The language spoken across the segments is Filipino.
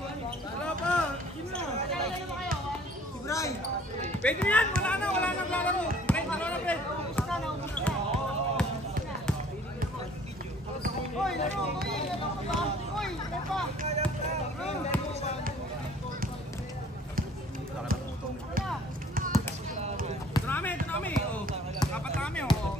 Wala pa. Sino? Si Bray. Pwede na yan. Wala na lalaro. Fred, wala na Fred. Hoy, laro. Hoy, lepa. Tunami. Oh. Dapat kami, oh.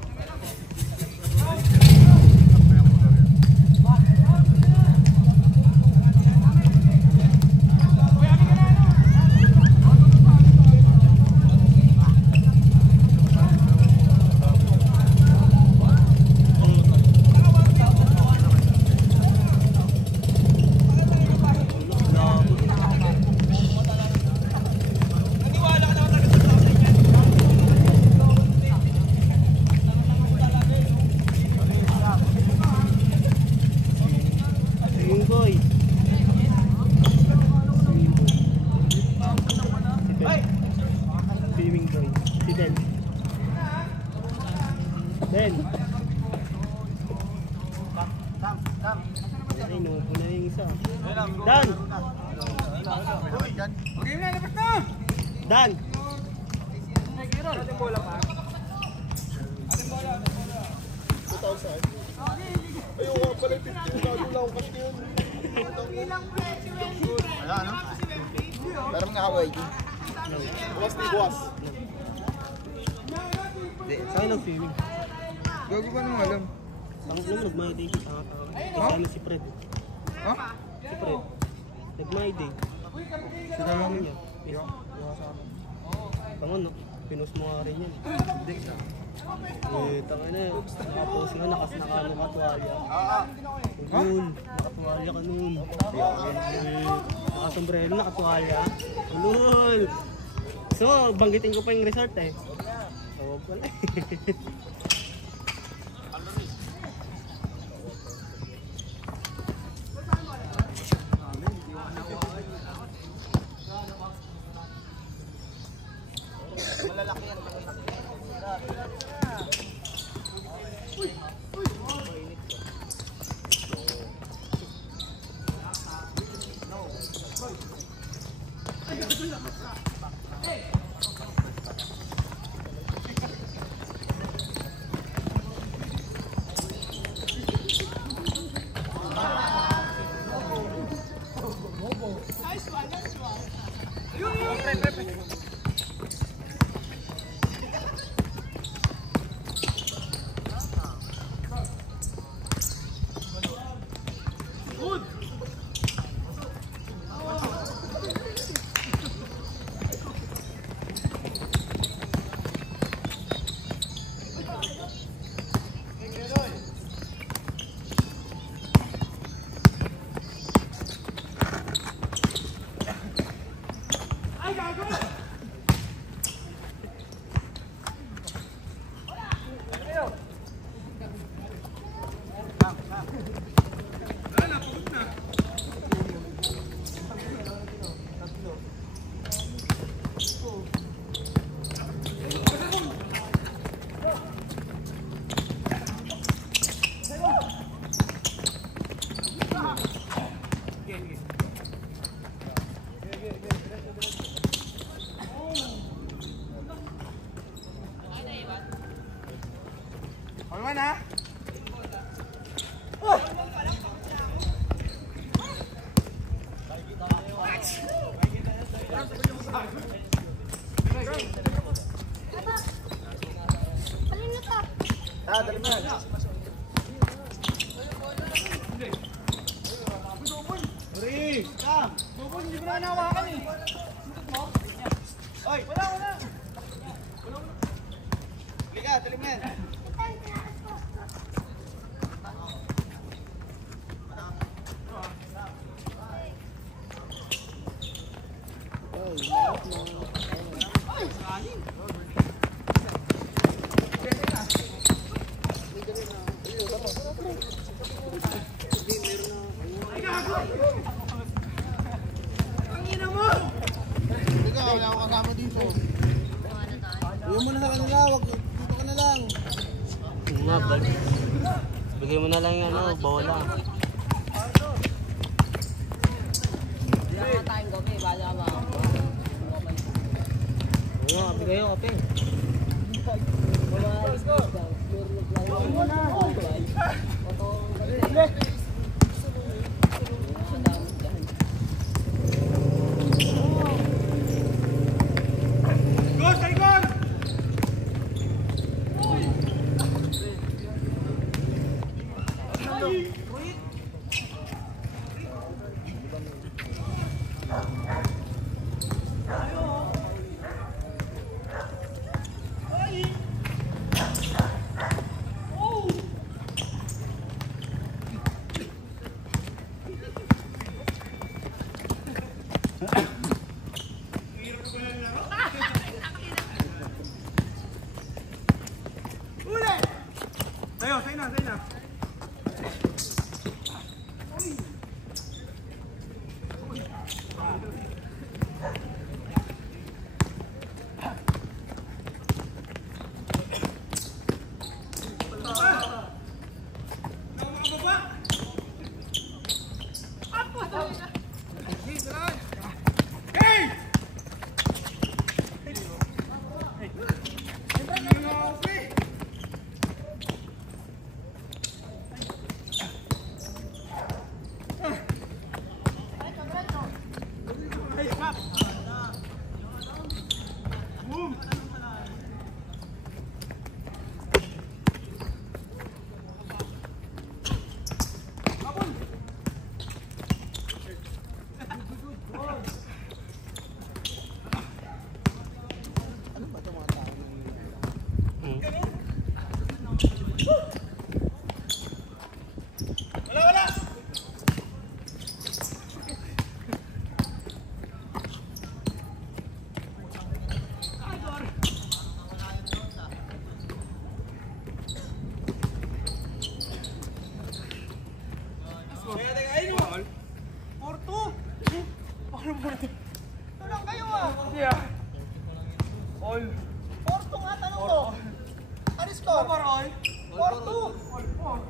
Ben. Ay, nupo na yung isa. Dan! Okay na, labas na! Dan! Ating bola pa. Ating bola. 2,000. Ayaw nga pala, 15 lalo lang ako kasi yun. Ayan, no? Pero mga kawaii. Buwas ni buwas. Saan nag-swimming? Gago ba nung alam? Ang nagmayday ko sa kasama si Fred. Ha? Si Fred. Nagmayday. Sila lang niya. Tangon, no? Pinost mo nga rin yan. Hindi. Tanga na. Nakapost nga, nakatuwalya. Yun, nakatuwalya ka nun. Nakasombrero, nakatuwalya. Lul! So, banggitin ko pa yung resort eh. Tawag ko na eh. Malalaki yan, malalaki. Alman ha? Dali mo yan. Bri! Bubon, hindi mo na nahawakan eh. Oy, wala. Liga, dali mo yan. Wala ako kasama dito. Uwi mo na sa kanila, wag dito ka na lang. Nga, bigay mo na lang yung ano, bola. Kayo, kape. Gol, tayo gol! Tayo, tayo na. Tulong kayo ah. Yeah. All. Porto nga, tanong mo. Ano score? All. Porto. All.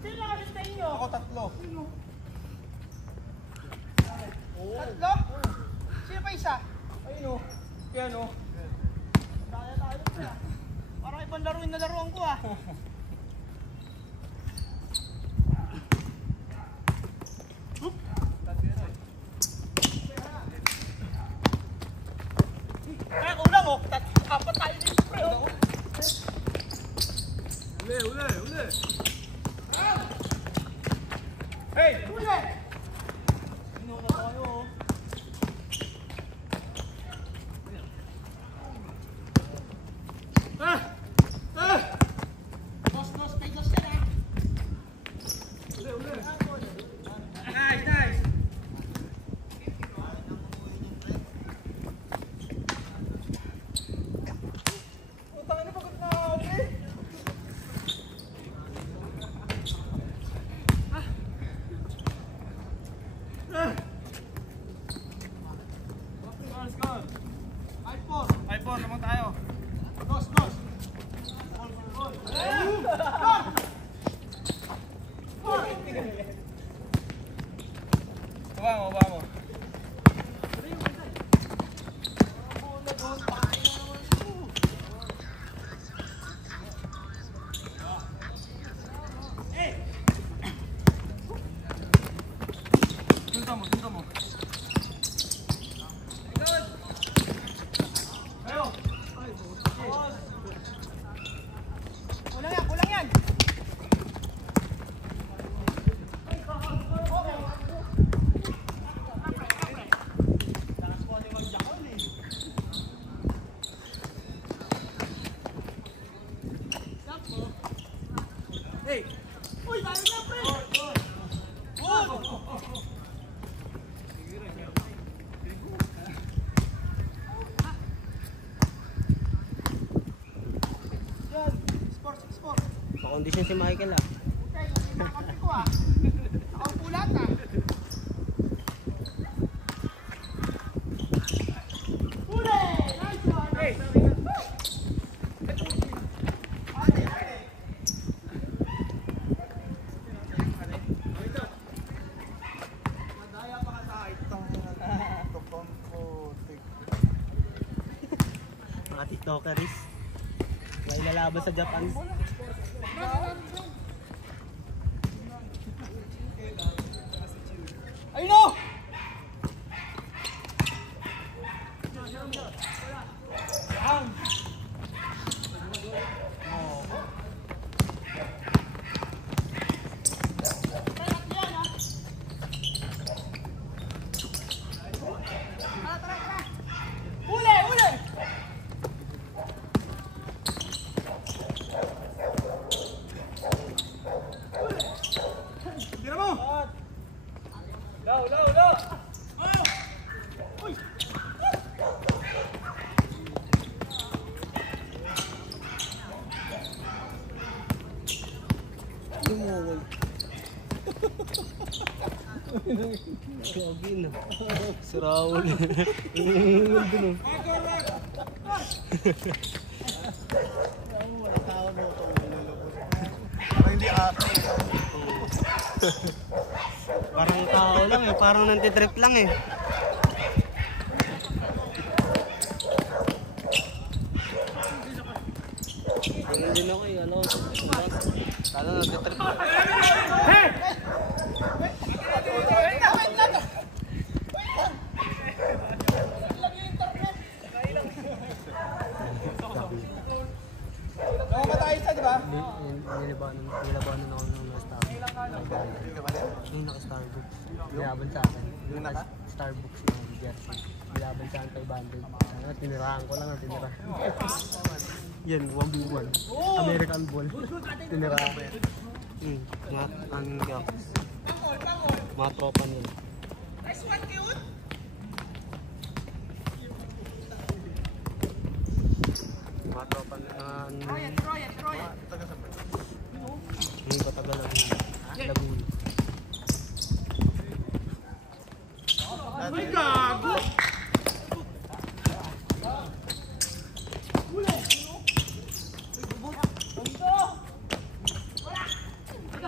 Sino kasi sa inyo? Ako tatlo. Tatlo? Sino pa isa? Ayun o. Yan o. Tayo. Parang ibang laruin na laruan ko ah. Kaya kulang oh, apat tayo dito pre oh. Uli. Hey! Uli! Inuna tayo oh. Dos, pegos yan ah. Uli. Nice. Utang na pagod na ako eh. Ay4 naman tayo. Dos. Gol. Baba mo. Sunta mo. Kulang yan. Hey! Uy, tayo na pre. Yan, sport. Pa-condition si Michael ah. Okay, yung kape ko ah. Nakaupo lahat ah. Huli! Nice one! Hey! Madaya pa ka sa itong tupong putik. TikTokeris. May lalaban sa Japan. Ayun o! Uli! Uli! Tira mo! Low, low, low! Uy! Tumawag. Grabe na. Si Raul. Nangingingal dun oh. Wala tao mo ito. Parang hindi akin. Parang tao lang eh. Parang nantitrip lang eh. Tingin din ako eh. Ano? Kala nantitrip. Hey! Nakamatay isa, di ba? Nilibanan ako ng Starbucks. Yung naka-Starbucks. Nilaban sa akin. Yung naka-Starbucks na jersey. Nilaban sa akin 500. Tinirahan ko lang ang tinirahan. Yan, 1v1. American ball. Tinirahan ko yan. Mga tropa nila. Nice one, cute! Mga tropa nila. Troya! Hindi ko tagal ang Laguna. Ay, gago!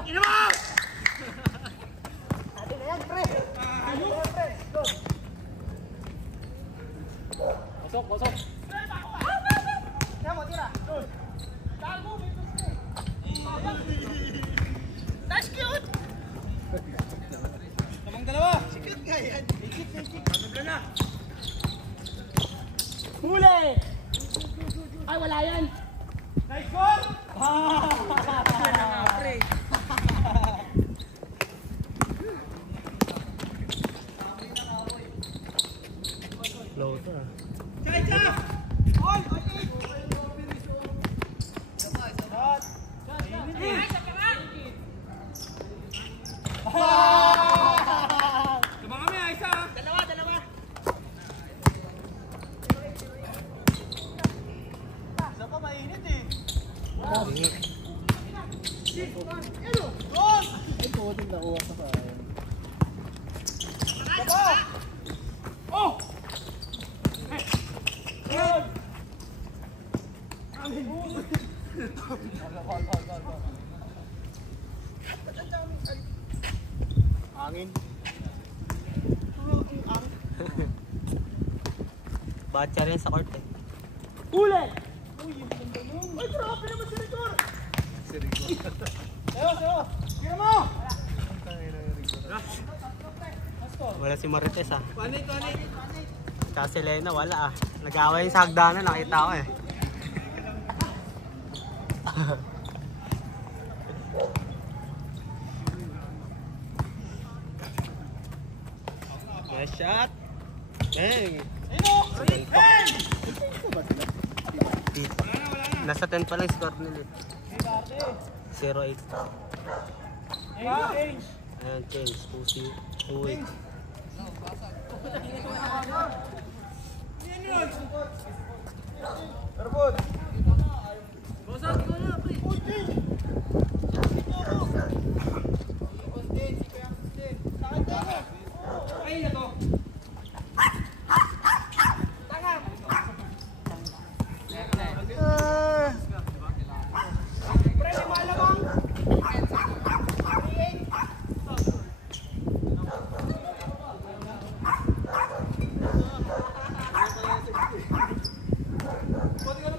Ina mo! Pasok! That's cute! Namang dalawa! Sikit nga yan! Sikit! Tabla na! Huli! Ay, wala yan! Nice goal! Floater. Chacha! Ol! Tama kami, isa! Dalawa! Isa pa mainit eh! Ay, putin na uwa ka sa akin. Oh! Angin. Batcha rin sa court eh. Uli! Ay, grabe naman si Rigor! Si Rico. Sayo! Tira mo! Wala si Marites ah. Panit! Tsaka si Lena wala ah. Nag-away sa hagdanan, nakita ko eh. Nice shot! Dang! Hey! Nasa 10 pa lang score nila. 0-8. Change! Ayan, change. 2-8. Arbod! Bosat ko na, pre! Ay, na to! Pwede ka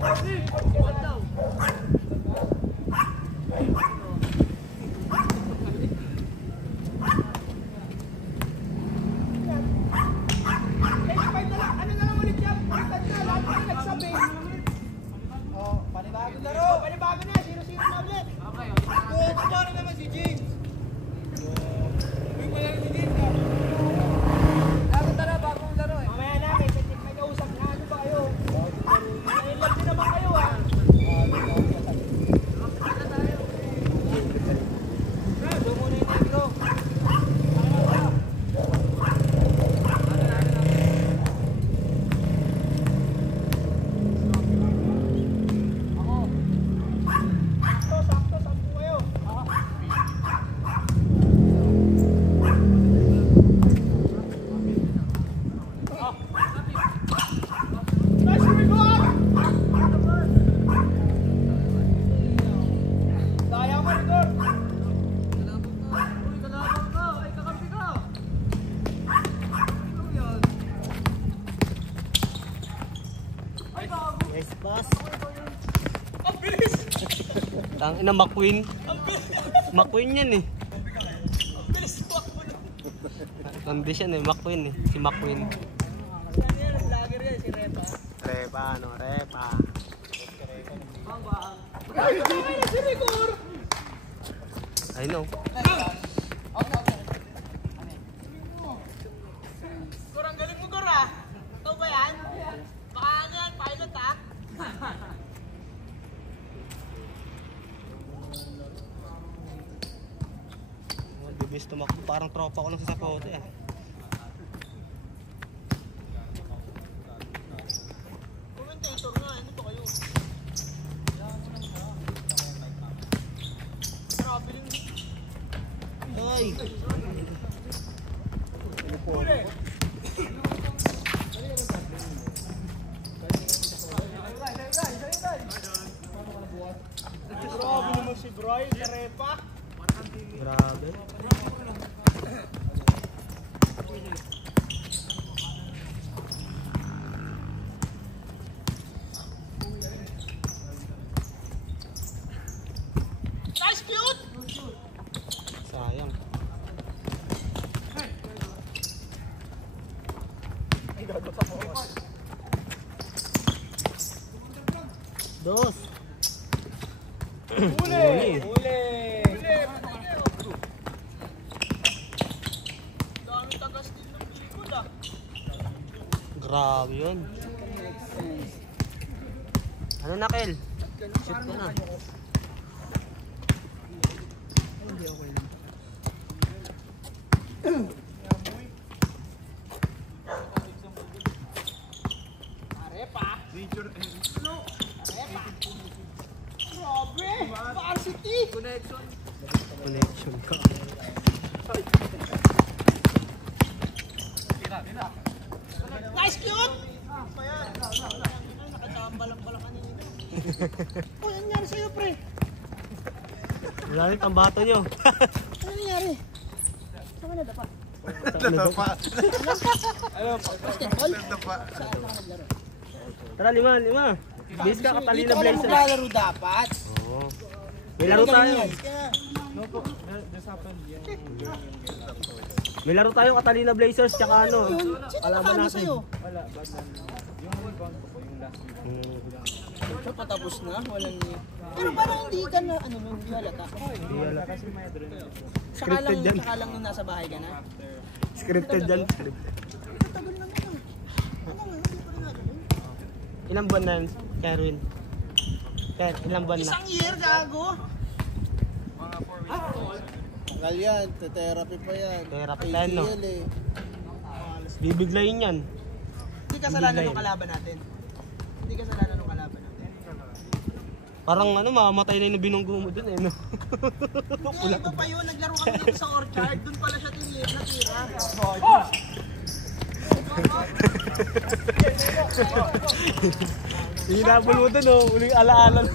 Ano na lang ulit yan? Palitan na, lahat na nagsabi. Oh, panibago laro. Panibago na, 0-0 na ulit. Okay, okay. Tumara naman si James. Uy, wala rin si James ka. Dapat tara, bagong laro eh. Mamaya na, may kausap na. Ano ba kayo? May love din naman kayo ah. Doon muna yung negro. Yes, boss. Tang ina McQueen. McQueen yan eh. Condition eh, McQueen eh. Si McQueen. Vlogger yan, si Repa. Repa, ano? Repa. Ay, si Rigor! I know. Gor, ang galing mo, Gor ah. Ito ba yan? Baka ano yan, pilot ah. Bibis tumakbo. Parang tropa ko lang sa Sapote ah. Commentator nga, ano ba kayo? Traveling. Ay! Huli! Grabe naman si Brian, sa Repa. Grabe. Nice, cute! Sayang. Dos. Huli! Huli! Dami tagas din ng likod ah. Grabe yun. Ano na, Kel? Shoot ko na. Repa! No! Repa! Grabe! Varsity! Connection! Connection ka. Nice, cute! Ayan. Nakatambalang-balang kanina. Oh, ano nangyari sa'yo, pre? Wala rin pambato nyo. Ano nangyari? Saan ka nadapa? Nadapa. Basketball? Nadapa. Saan ka naglaro? Tara, lima. Bis ka, Catalina Dito ka lang Blazers. maglalaro dapat. Oo. May laro tayo. May laro tayo, Catalina Blazers, tsaka ano. Sino Kalaban nakano natin. sa'yo? Ito patapos na, walang niya. Pero parang hindi ka na, ano nun, hindi halata. Hindi wala. Saka Scripted yan. lang nung nasa bahay ka na. Scripted yan. Tagal naman ah. Ano nga, hindi ko rin nagawin. Ilang buwan na yun, Kerwin? Ilang buwan na? Isang year, gago. Tagal yan, therapy pa yan. Therapy pa yan, no? ACL eh. Bibiglayin yan. Hindi kasalanan ng kalaban natin. Hindi kasalanan ng kalaban natin. Parang ano, mamamatay na yung binunggo mo dun eh, no? Hindi, iba pa yun. Naglaro kami dito sa orchard. Doon pala siya natira. Hinabol mo dun, oh. Uling alaala.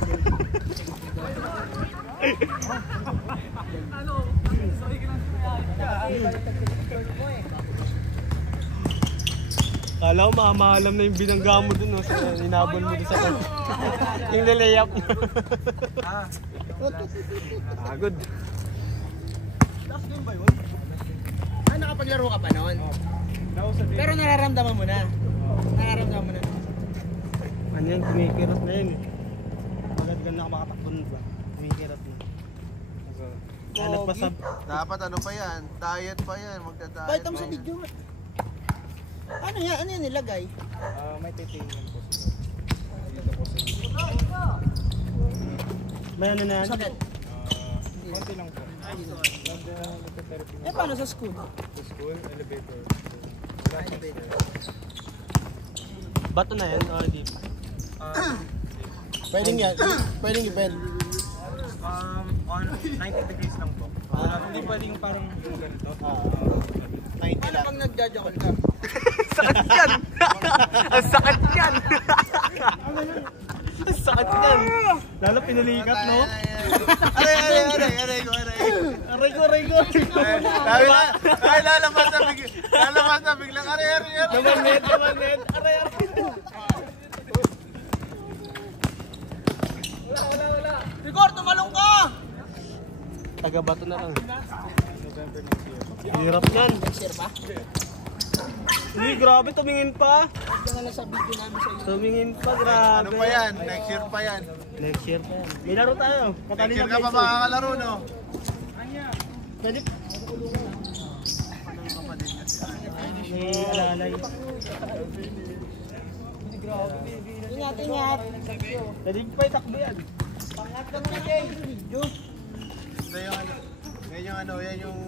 Kala ko mamahalam na yung binangga mo dun, no? Hinabol mo dun sa yung lalayap mo. Pagod. Last game ba yun? Ah, nakapaglaro ka pa noon? Pero nararamdaman mo na. Nararamdaman mo na. Ano yan, kumikirot na yun eh. Magad ka na makatakbo na ba? Kumikirot na. Ano pa sa... Dapat ano pa yan? Diet pa yan. Magda-diet. Bakit mo sa video? Ano yan? Ano yan nilagay? May titingin po siguro. Dito po sa May ano na yan? Sakit. konti lang po. Nagte-therapy Eh, paano sa school? sa school, elevator. Bato na yan? O hindi pa? Pwedeng yan. Pwedeng i-bend. On 90 degrees lang po. Hindi pwedeng parang ganito. 90 lang. Pag nagjajakol ka. Sakit yan! Ang sakit yan! Ang sakit yan! Lalo pinulikat, no? Aray ko. Aray ko! Ay, lalabas na biglang. Aray. Naman net! Aray! Rigor, tumalong ka! Taga-bato na lang. November next year. Hirap yan. Sir pa? Hindi, grabe, tumingin pa. Yan na lang sa video namin sa iyo. Tumingin pa, grabe. Ano pa yan? Next year pa yan. Next year pa yan. May laro tayo. Next year ka pa makakalaro, no? Pwede. May alalay. Ingat. Pwede pa itakbo yan. Pangat ka muna kayo sa video. Ito yung ano. Yan yung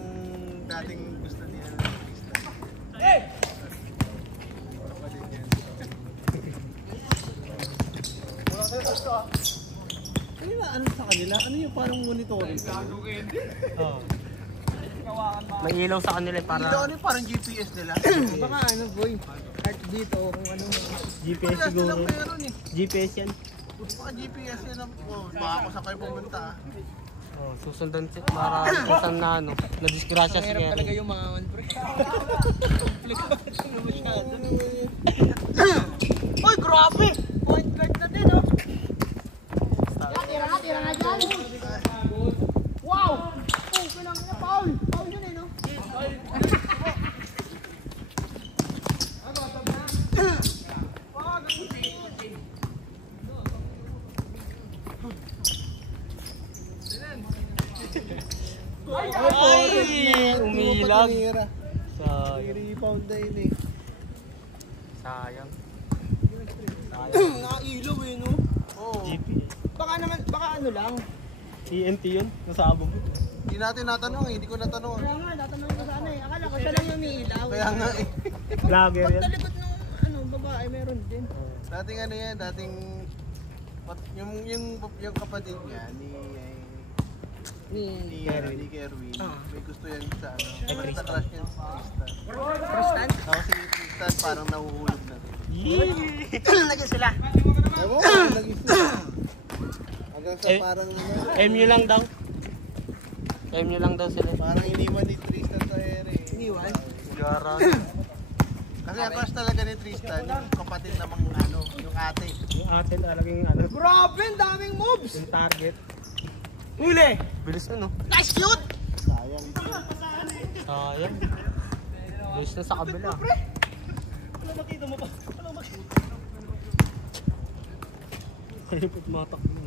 dating gusto niya. Eh! Ano ba? Ano sa kanila? Ano yung parang monitoring? Oo. May ilaw sa kanila para Dito ano yung parang GPS nila? Baka ano boy, heart dito kung ano. GPS Wala siguro. silang meron eh. GPS yan. Baka GPS yan ang baka kung saan kayo pumunta. Oh, susundan si para isang na ano, na disgrasya si Mahirap talaga Kerry. yung mga pre. Ano masyado. Uy, grabe! Point guard na din, oh. Tira na dyan. Wow! Oh, kailangan na foul. Foul yun eh, no? Ay! Umilag. Sayang. I-rebound na yun eh. Sayang. Nakailaw eh, no? Oo. GPS. Baka naman, baka ano lang. TNT yun? Nasabog. Hindi natin natanong eh. Hindi ko natanong. Kaya nga, tatanungin ko sana eh. Akala ko siya lang yung umiilaw. Kaya nga eh. Vlogger Pag yan. talikod ng ano, babae, meron din. Dating ano yan, yung kapatid niya ni Kerwin. May gusto yan sa ano. Sa crush yan sa Tristan. Tristan? Tapos si Tristan parang nahuhulog na. Yee! Lagyan sila. Ewan ko, nag-isip. Hanggang sa Eh, parang MU lang daw. MU lang daw sila. parang iniwan ni Tristan sa ere. Iniwan. Yara. Kasi ang crush talaga ni Tristan, yung kapatid namang ano, yung ate. Yung atin talagang ano, Grabe, ang daming moves! yung target. Huli! Bilis na no? Nice shoot! Sayang. Sayang. Bilis na sa kabila. Ano makita mo pa? Ano makita? Kalipot matak mo.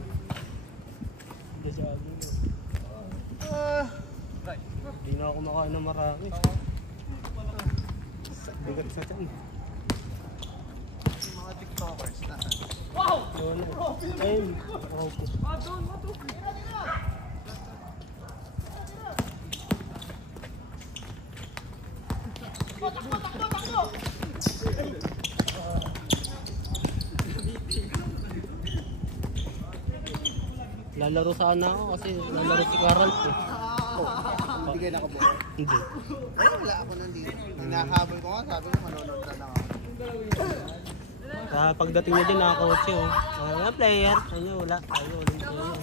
Dasyado mo. Hindi na ako makain ng marami. Bigat sa tiyan. Yung mga TikTokers na. Wow! Doon na. Ayun. Ako po. Lalaro sana ako kasi lalaro si Garant eh. Hindi kayo nakabuo. Hindi. Ay, wala ako nandito. Hinahabol ko nga, sabi ko manonood na lang ako. Pagdating niya din nakakotse oh. Mga player. Ano wala. Ayaw ulit player.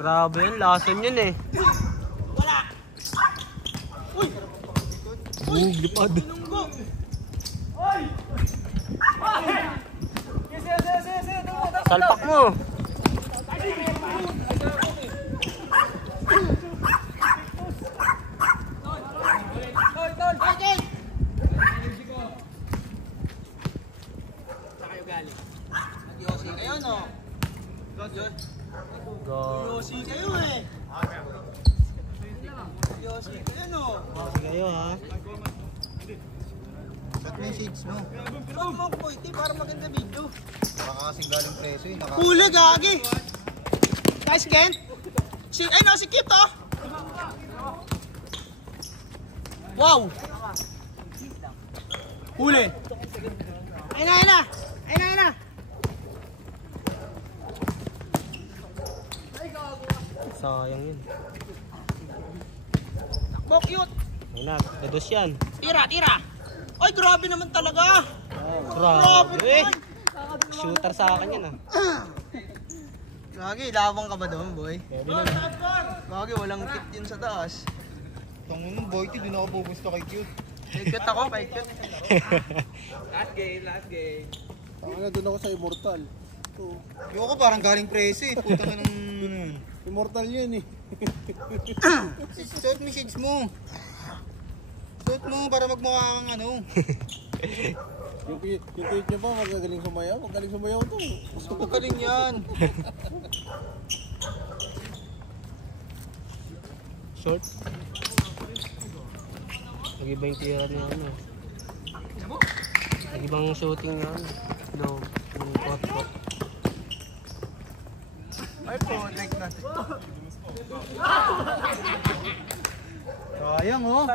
Grabe yun, lason yun eh. Uy, lipad. Salpak mo. Yosi kayo, no? Go. Yosi kayo eh. Yosi kayo, no? Kasi kayo ha. Ba't may shades mo? Huwag mo po iti para maganda video. Baka kasing galing preso eh. Huli, gagi! Nice, Ken! Ay no, si Kip to! Wow! Huli! Ayun na, ayun na! Ayun na, ayun na! Sayang yun. Takbo, cute! Ayun na, dados yan. Tira, tira! Ay, grabe naman talaga! Grabe. naman! Shooter sa akin yan ah. Gagi, labang ka ba doon, boy? Pwede na. Gagi, walang kit yun sa taas. Tangin ng boy, doon ako pupusto kay cute. May cute ako, may cute. Tangin na, doon ako sa Immortal. Yung parang galing preso eh. Puta ka ng... Immortal yan eh. Suot mo shades mo. Suot mo para magmukha kang ano. Yung tweet niya ba, magagaling sumayaw? Magaling sumayaw to. Mas magaling yan. Short. Nag-iba yung tira niya ano. Nag-ibang shooting niya ano. Low. Yung pot. Ay po, like na. Sayang oh.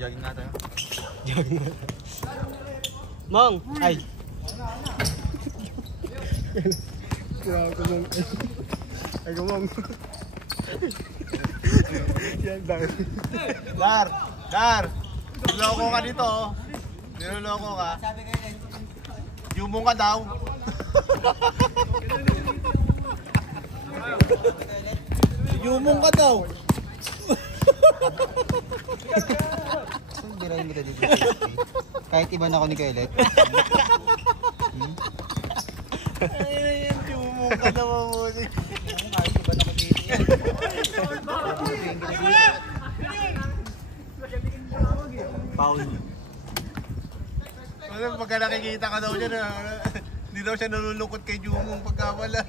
Jogging na tayo. Mong! Ay! Grabe mong. Ay gumong. Yan Dar. Dar! Niloloko ka dito oh. Niloloko ka. Sabi kayo lang. Yumong ka daw. Yumong ka daw. Saan birahin mo dito? Kahit iba na ako ni Kailet. Ay na yan, yumong ka daw mamuti. Kahit iba na ako dito yan. Foul. Ano, pagka nakikita ka daw niya hindi daw siya nalulungkot kay Jumong pagkawala.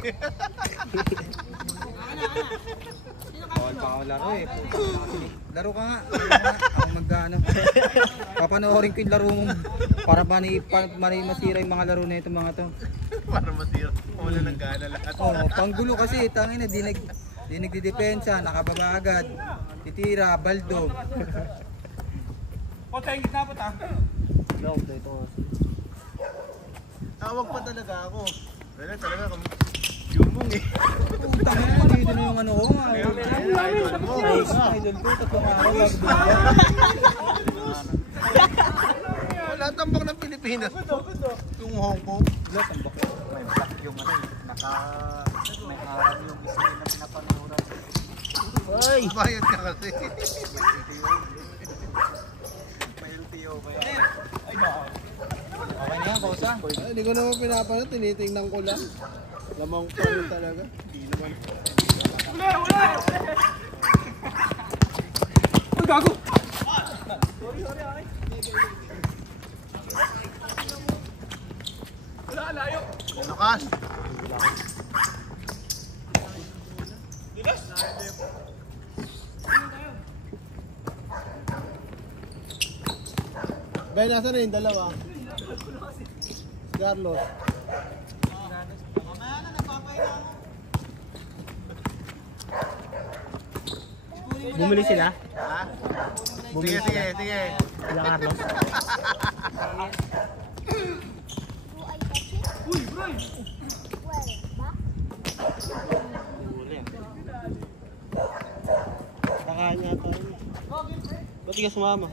Bawal pa ako laro eh. Laro ka nga. Ako mag-ano. Papanoorin ko yung laro mo. Para masira yung mga laro na ito mga to. Para masira. Wala nang gana lahat. Oo, panggulo kasi. Tangin na, di nagdidepensa. Nakababa agad. Titira, baldo. O, tayo gitna po ta. Tawag pa talaga ako. Pero talaga kami Jumong eh. Tangin na, dito na yung ano ko. Idol mo. Idol ko, tatlong araw. Wala tambak ng Pilipinas. Yung Hong Kong. Wala, tambak ko. May black yung ano eh. May harap yung isa na pinapanoran. Ay! Bayad ka kasi. May LTO ba yan? Ay, baka. Okay na yan, Kosa. Hindi ko naman pinapanood. Tinitingnan ko lang. Lamang pa rin talaga. Hindi naman. Uy, gago! Lakas. Bay, nasa na yung dalawa? Carlos. Bumili sila? Ha? Sige. Sila Carlos? yata yun. Ba't di ka sumama?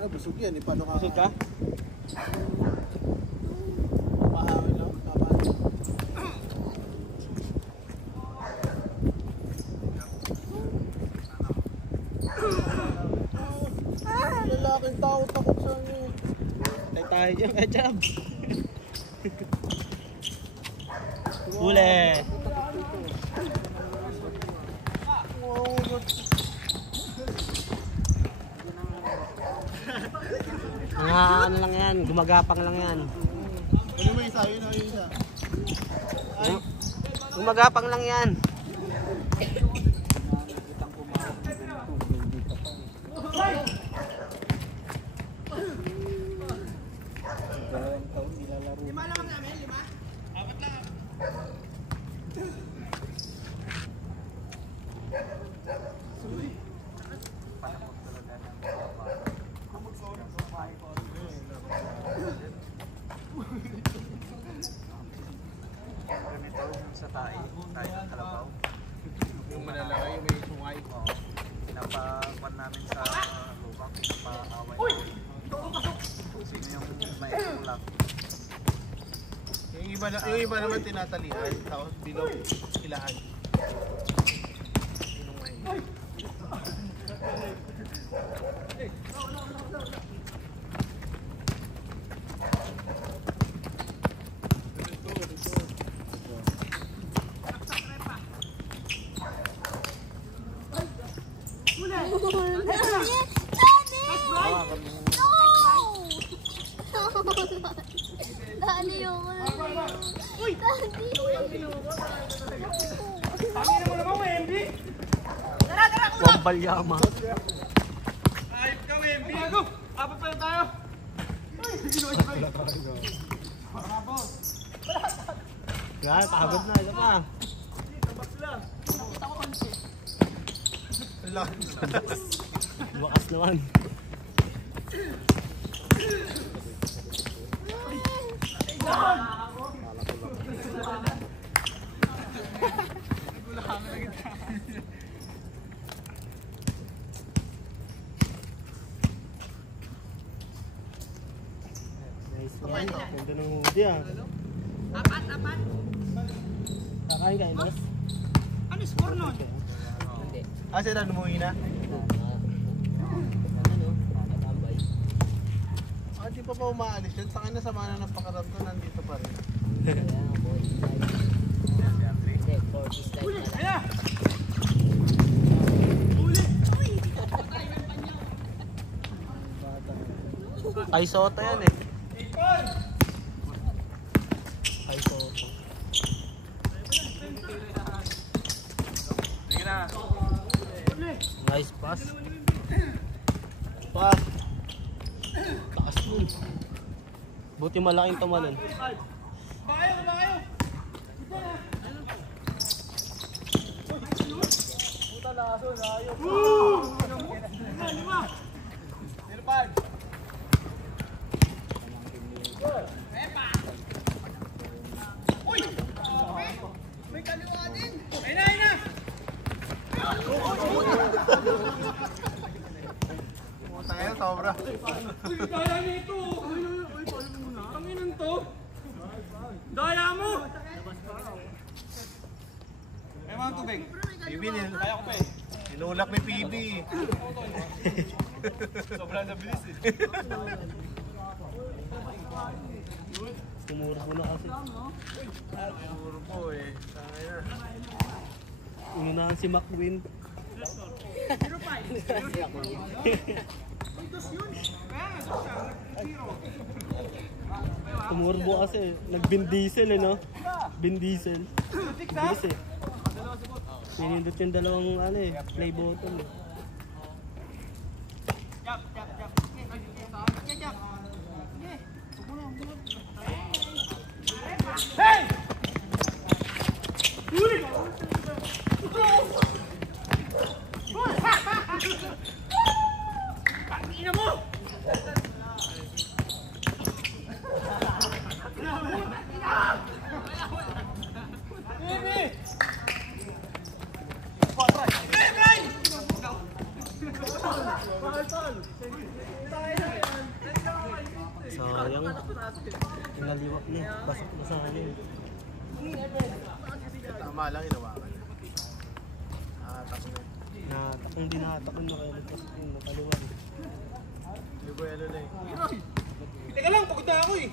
Ay, busog yan. Paano ka? Busog ka? Mahangin lang. Tama. Lalaking tao takot sa inyo. Tay tayo dyan, Kajab. Huli! Mga ano lang yan, gumagapang lang yan. Ano mo isa? Yun o isa. Gumagapang lang yan. Lima lang namin, lima? Apat lang. Sa tayo ng kalabaw. Yung malalaki, yung may sungay. Oo. Pinapakuan namin sa lubang, pinapaaway. Sino yung may ulap? Yung iba naman tinatalian, tapos bilog, kilaan. Dali yung Uy! Dali! Pangina mo naman, Wemby! Wambal yama. Ayop ka, Wemby! Bago! Apat pa lang tayo! Yan, pagod na. Ito pa. Wakas naman. Nice one. Ganda ng hoodie ah. Apat! Kakain kayo, boss? Ano score nun? Ah, sila lumuwi na? Ah, di pa umaalis yun. Sa kanya sama na ng pakaram to, nandito pa rin. Ayan! Ay, Soto yan eh. Ay, Soto. Sige na. Nice pass. Pass. Taas nun. Buti malaking tumalon. Bakayo! Puta laso, layo. Lima! Nilpad! Uy! May kaliwa din! Ayun na! Tayo, sobra. Uy, daya nito! Uy, paano mo na? Tanginan to! Daya mo! May mga tubig. PB, Kaya ko pa eh. nilulak ni PB. Sobrang nabilis eh. Tumurbo na kasi. Puro po eh. Tangina. Ununahan si McQueen. Tumurbo kasi. Nag-Vin Diesel eh no? Vin Diesel. Bilis eh. Pinindot yung dalawang ano eh, play button eh. Hey! Pangina mo! Baby! Sayang. Pinaliwak na eh. Basok na sa akin. Tama lang, inawakan. Tapos na. Natakong dinatakon na kayo. Tapos yung nakaliwak. Hindi ko yelo na eh. Teka lang, pagod na ako eh.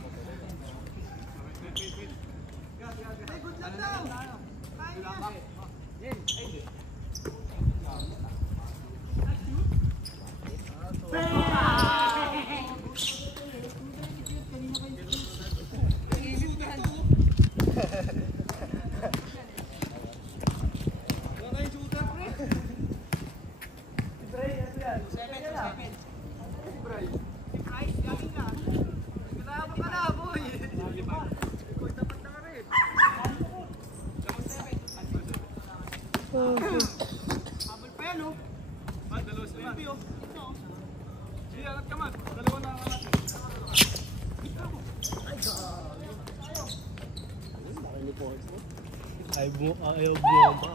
Ayaw buwamba.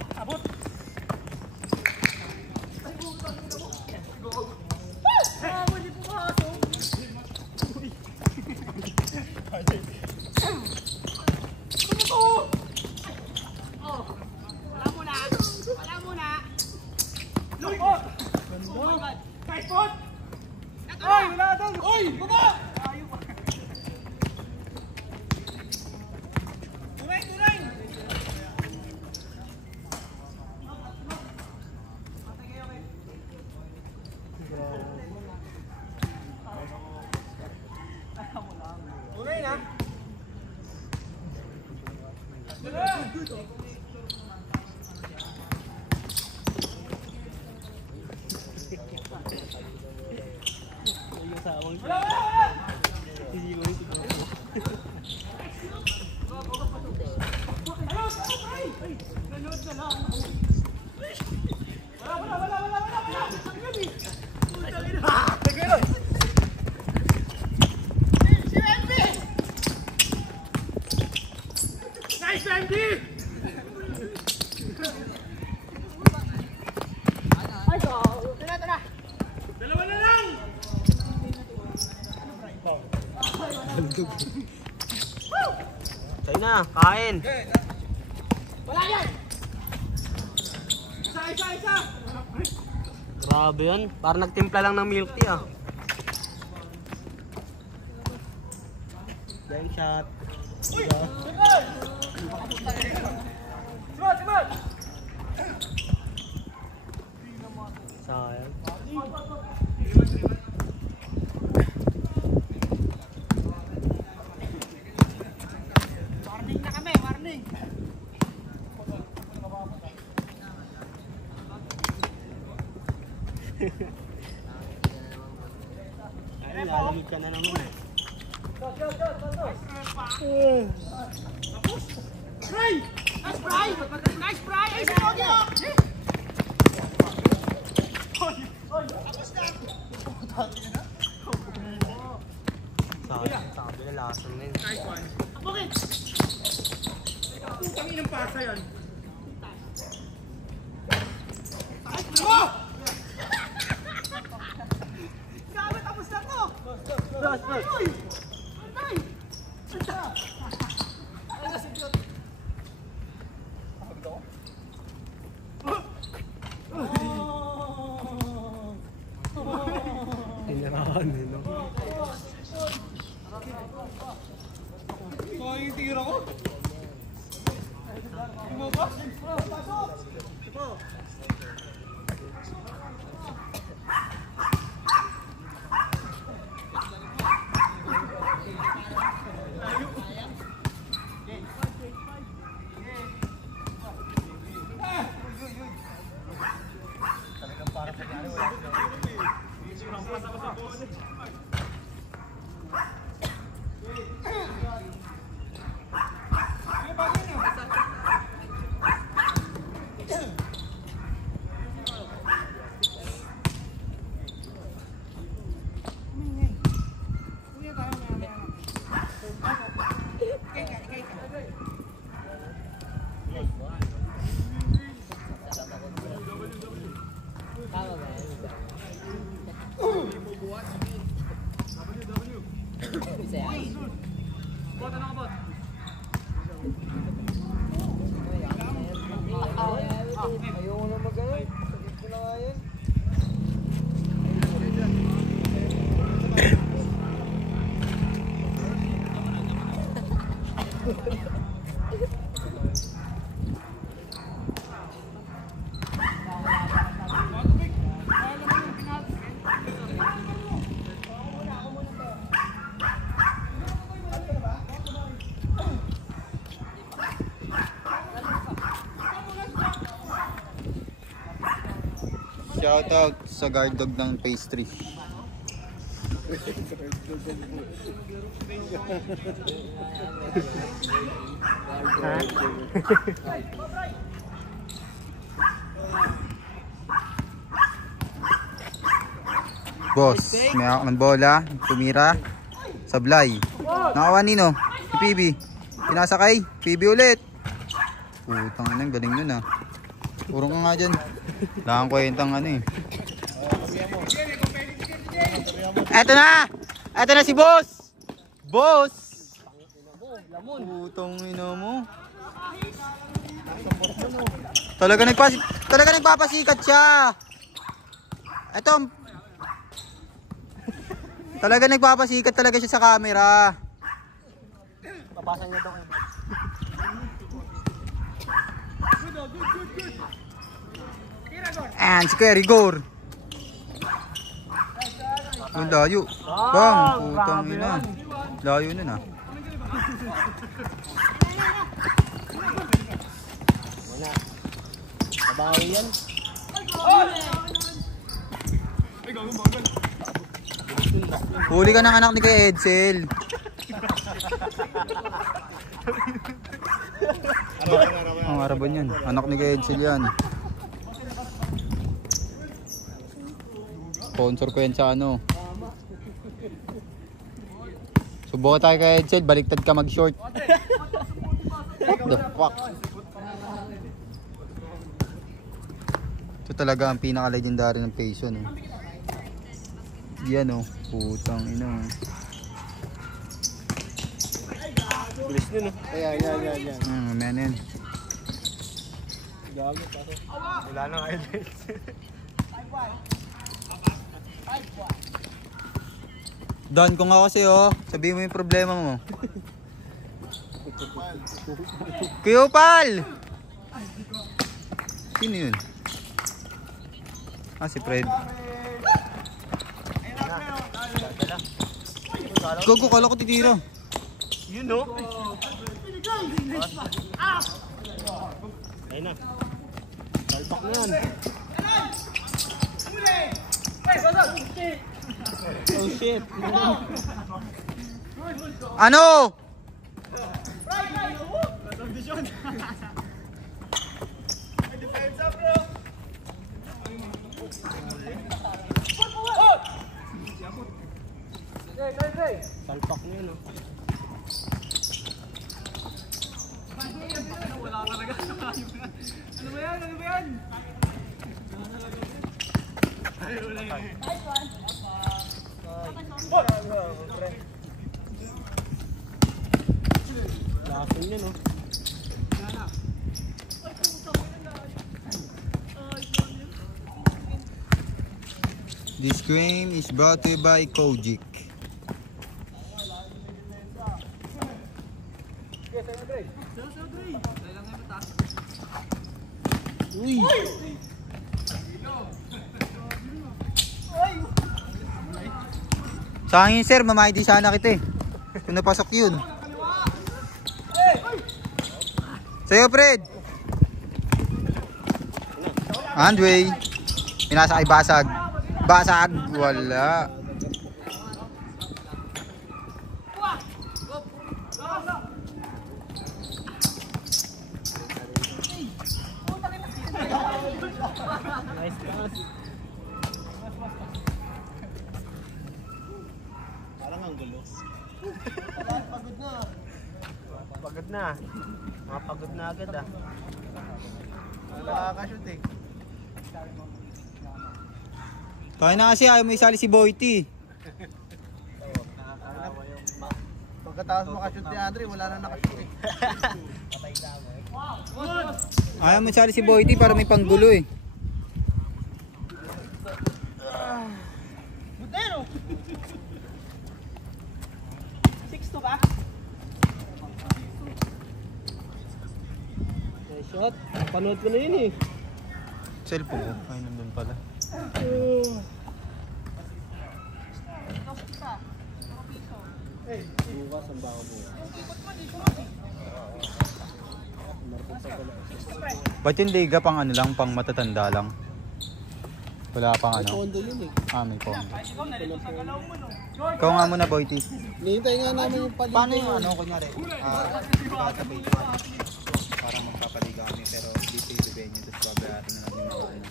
Tayo na, kain. Wala yan! Isa! Grabe yun. Parang nagtimpla lang ng milk tea ah. Dahil shot. Diba? Simon! Sayang. Warning na kami, warning! Ay, lalamig ka na naman. Fry! Nice fry! Nice fry! Ay, Sinogyo! Sayang, sabi na lason na yun. Nice one. Bakit? Putang inang pasa yan. Oh! Sabi, tapos na to! Uy! Antay! Tinirahan eh, no? So, yung tira ko? Bumaba? Pasok! Ayoko na mag-ano. Sakit ko na nga yan. Shoutout sa guard dog ng pastry. Boss, may hawak ng bola, tumira, sablay. Nakawan Nino, si PB. Pinasakay, PB ulit. Putang ina, galing nun ah. Urong ka nga dyan. Wala kang kwentang ano eh. Eto na! Eto na si boss! Boss! Putang ina mo. Talaga nagpapasikat siya. Eto. Talaga nagpapasikat talaga siya sa camera. Papasan niya daw. And si Kuya Rigor. Ang layo. Bang, putang ina. Layo nun ah. Mabawi yan. Huli ka ng anak ni Kuya Edsel. Ang araban yan. Anak ni Kuya Edsel yan. Sponsor ko yan sa ano. Subukan tayo kay Edsel, baliktad ka mag-short. What the fuck? Ito talaga ang pinaka-legendary ng peso, no? Yan, oh. Putang ina. Bilis nun, no? Yan. Manin. Wala nang highlights. Don ko nga kasi, oh. Sabihin mo yung problema mo. Kuya Upal! Sino yun? Ah, si Fred. Gogo, kala ko titira. Yun, no? Ayun na. Salpak na yan. Oh shit. Ano? Salpak na yun, no? Lason yun, no? This game is brought to you by Kojic. Uy! Sa akin sir, mamay di sana kita eh. Kung napasok yun. Sa'yo Fred! Handway! Pinasa kay Basag. Basag! Wala. Nice pass. Parang ang gulo. Pagod na. Pagod na. Pagod na agad ah. Nakakashoot eh. Kaya na kasi ayaw may isali si Boyti. Pagkatapos makashoot ni Andre, wala na nakashoot eh. Ayaw mo sali si Boyty para may panggulo eh. Butero! 6-2 ba? Shot. Panood ko na yun eh. Cellphone ko. Ay, nandun pala. Bukas ang baka bukas. Ba't yung liga pang ano lang, pang matatanda lang? Wala pang ano? Kondo yun eh. Ah, may kondo. Ikaw nga muna, Boyty. Nihintay nga namin yung paligid. Paano yung ano, kunyari? Sa page 1. Para magpapaliga kami, pero dito yung venue, tapos babayaran na lang yung mga ano.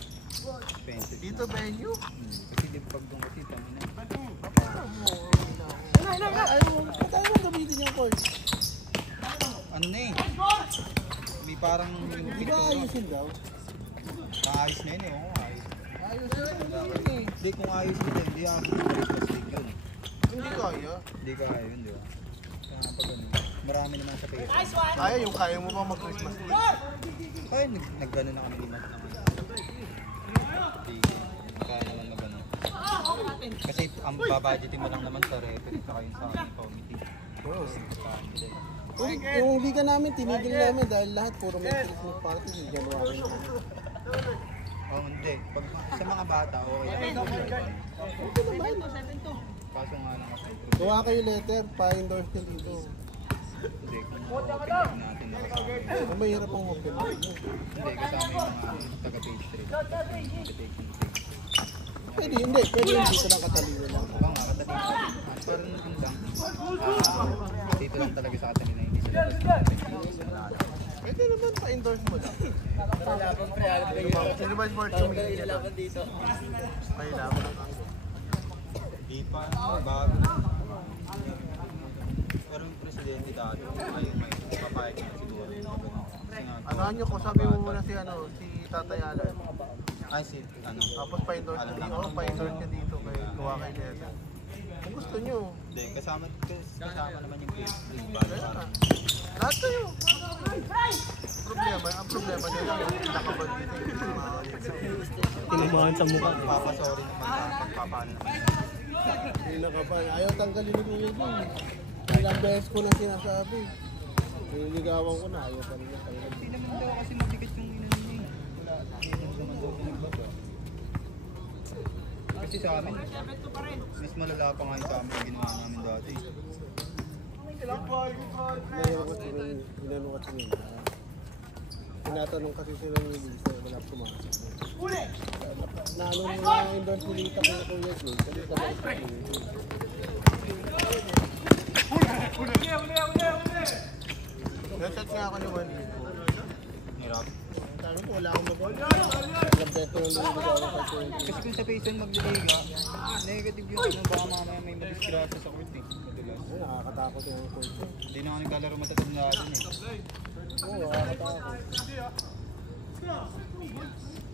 Expenses. Dito venue? Kasi di pag doon kasi, tangin na. Tayo mo gamitin yung court. Ano na eh? May parang... Di ba ayusin daw? Maayos na yun eh, oo, ayos. Ayusin daw yun eh. Hindi, kung ayos nila, hindi ako Christmas League yun. Hindi kaya. Hindi ka ayun, di ba? Kaya pag ano, marami naman sa page. Kaya yung kaya mo pa mag-Christmas Eve. Kaya nag-gano na kami limat naman. Hindi, kaya naman mag-ano. Kasi ang babudgetin mo lang naman sa referee saka yung sa aming committee. Oo. Yung liga namin, tinigil namin dahil lahat puro may Christmas party yung January na. Oo, hindi. Pag sa mga bata, okay. Kaso nga lang kasi. Gawa kayo letter, pa-endorse nyo dito. Hindi, kung tignan natin nakasama. Kung mahirap ang open. Hindi, kasama yung mga taga-page 3. Pwede, hindi. Pwede yung dito lang katalino lang. Oo nga, katalino. Parang yun lang. Dito lang talaga sa katalino, hindi sila basta. Pwede naman pa-endorse mo lang. Sino ba sports committee niya doon? Kailangan lang ang... Di pa, bago. Pero yung presidente dati, ayun may papayag na siguro. Kasi nga, Anohan nyo ko, sabi mo muna si Tatay Alan. ay si, ano, Tapos pa-endorse nyo dito. Oo, pa-endorse nyo dito kay Kuha kay Neta. Kung gusto nyo. hindi, kasama naman yung PS3. Kaya na. Lahat kayo. Ang problema nyo lang yung nakabag dito. Tinamahan sa mukha. Papasorry naman na pagpapaan naman. Hindi nakapal. Ayaw tanggalin ni Kuya Jun. Ilang beses ko na sinasabi. Niligawan ko na, ayaw pa rin niya tanggalin. Hindi naman daw kasi mabigat yung inanini. Wala. Hindi naman daw pinagbaba. Kasi sa amin, mas malala pa nga yung sa amin yung ginawa namin dati. Ginano ko tingin. Tinatanong kasi sila ng Lisa, wala pumasok. Naano nung na-endorse ni Lita kay Kuya Jun, kasi sabay sa Nag-chat nga ako ni Juanito. Hirap. Sabi ko, wala akong magawa. Ilang beses ko nang niligawan kay Kuya Jun. Kasi kung sa Facebook magliliga, negative yun. Ano, baka mamaya may madisgrasya sa court eh. Madalas. Ay, nakakatakot yung coach. Hindi na nga naglalaro matatandaan eh. Oo, nakakatakot.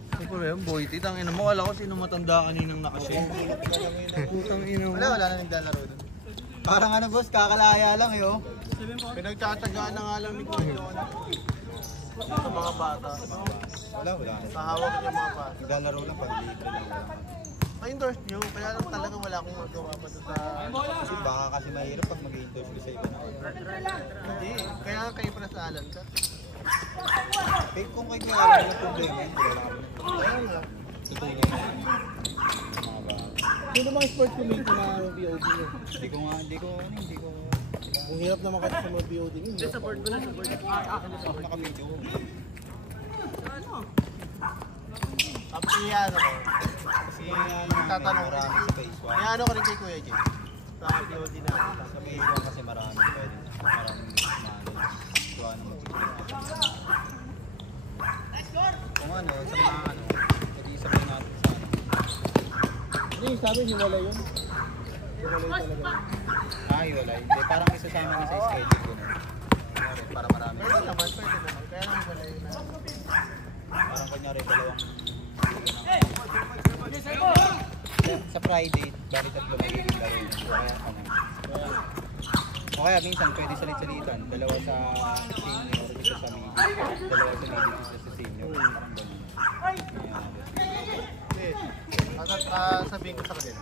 Ano po yun? Boyty, tangina mo. Wala ko sino matanda kaninang nakashare. Putang ina mo. Wala na naglalaro doon. Parang ano boss, kakalaya lang eh oh. Pinagtsatsagaan na nga lang ni Kuya John. Sa mga bata. Wala na. Sa hawak niya mga bata. Naglalaro lang pag libre lang. Wala. Pa-endorse nyo. Kaya lang talaga wala akong magawa pa sa... Kasi baka kasi mahirap pag mag-endorse ko sa iba na. Hindi. Kaya kayo pala sa Alan ka. Eh, kung kayo wala yung problema, hindi wala kami. Kaya nga. Tutulong na yun. Mga ba? Sino bang sports committee na BOD nyo? Hindi ko. Ang hirap naman kasi sa mga BOD nyo. Sa board ko na, sa board. Nakapidyo ko. Tapos iyan ako. Kasi Tatanong ko marami sa phase 1. Iyan ako rin kay Kuya Jay. Sa POD na. Sa phase 1 kasi marami pwede. Maraming kuha na kung ano, sa mga ano, pag-iisapin natin sa ano. Hindi, sabi hiwalay yun. Hiwalay talaga. Hiwalay. Hindi, parang isasama na sa schedule ko na. Para marami. Pwede naman. Kaya lang wala yun na. Parang kunyari dalawang sa Friday, bali tatlo magiging laro yun. Kaya ano. kaya minsan pwede salit-salitan. Dalawa sa senior, isa sa mid. Dalawa sa mid, isa sa senior. Sabihin ko sa kanila.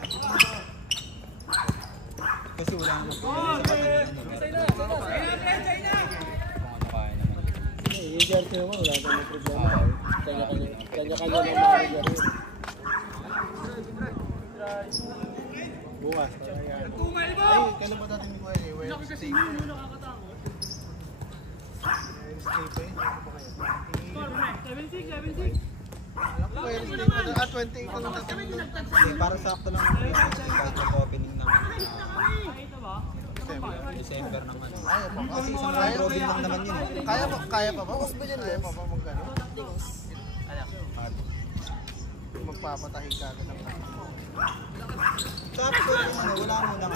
Kasi wala naman po sa patagilan. Kung ano kaya naman. Yung jersey naman, wala kang problema. Kanya-kanya lang mga jersey. Bukas. Ay, kailan ba natin ni Kuya? Wednesday. Wednesday pa yun. Ano ba kayo? 76. Alam ko Wednesday pa na. 28 ko lang natin. Hindi, para sakto lang ako. Kahit mag-opening naman. December naman. Kasi isang round robin lang naman yun. Kaya pa ba? Kaya pa ba magkano? Magpapatahi ka agad ng Sakto lang ano, wala mo lang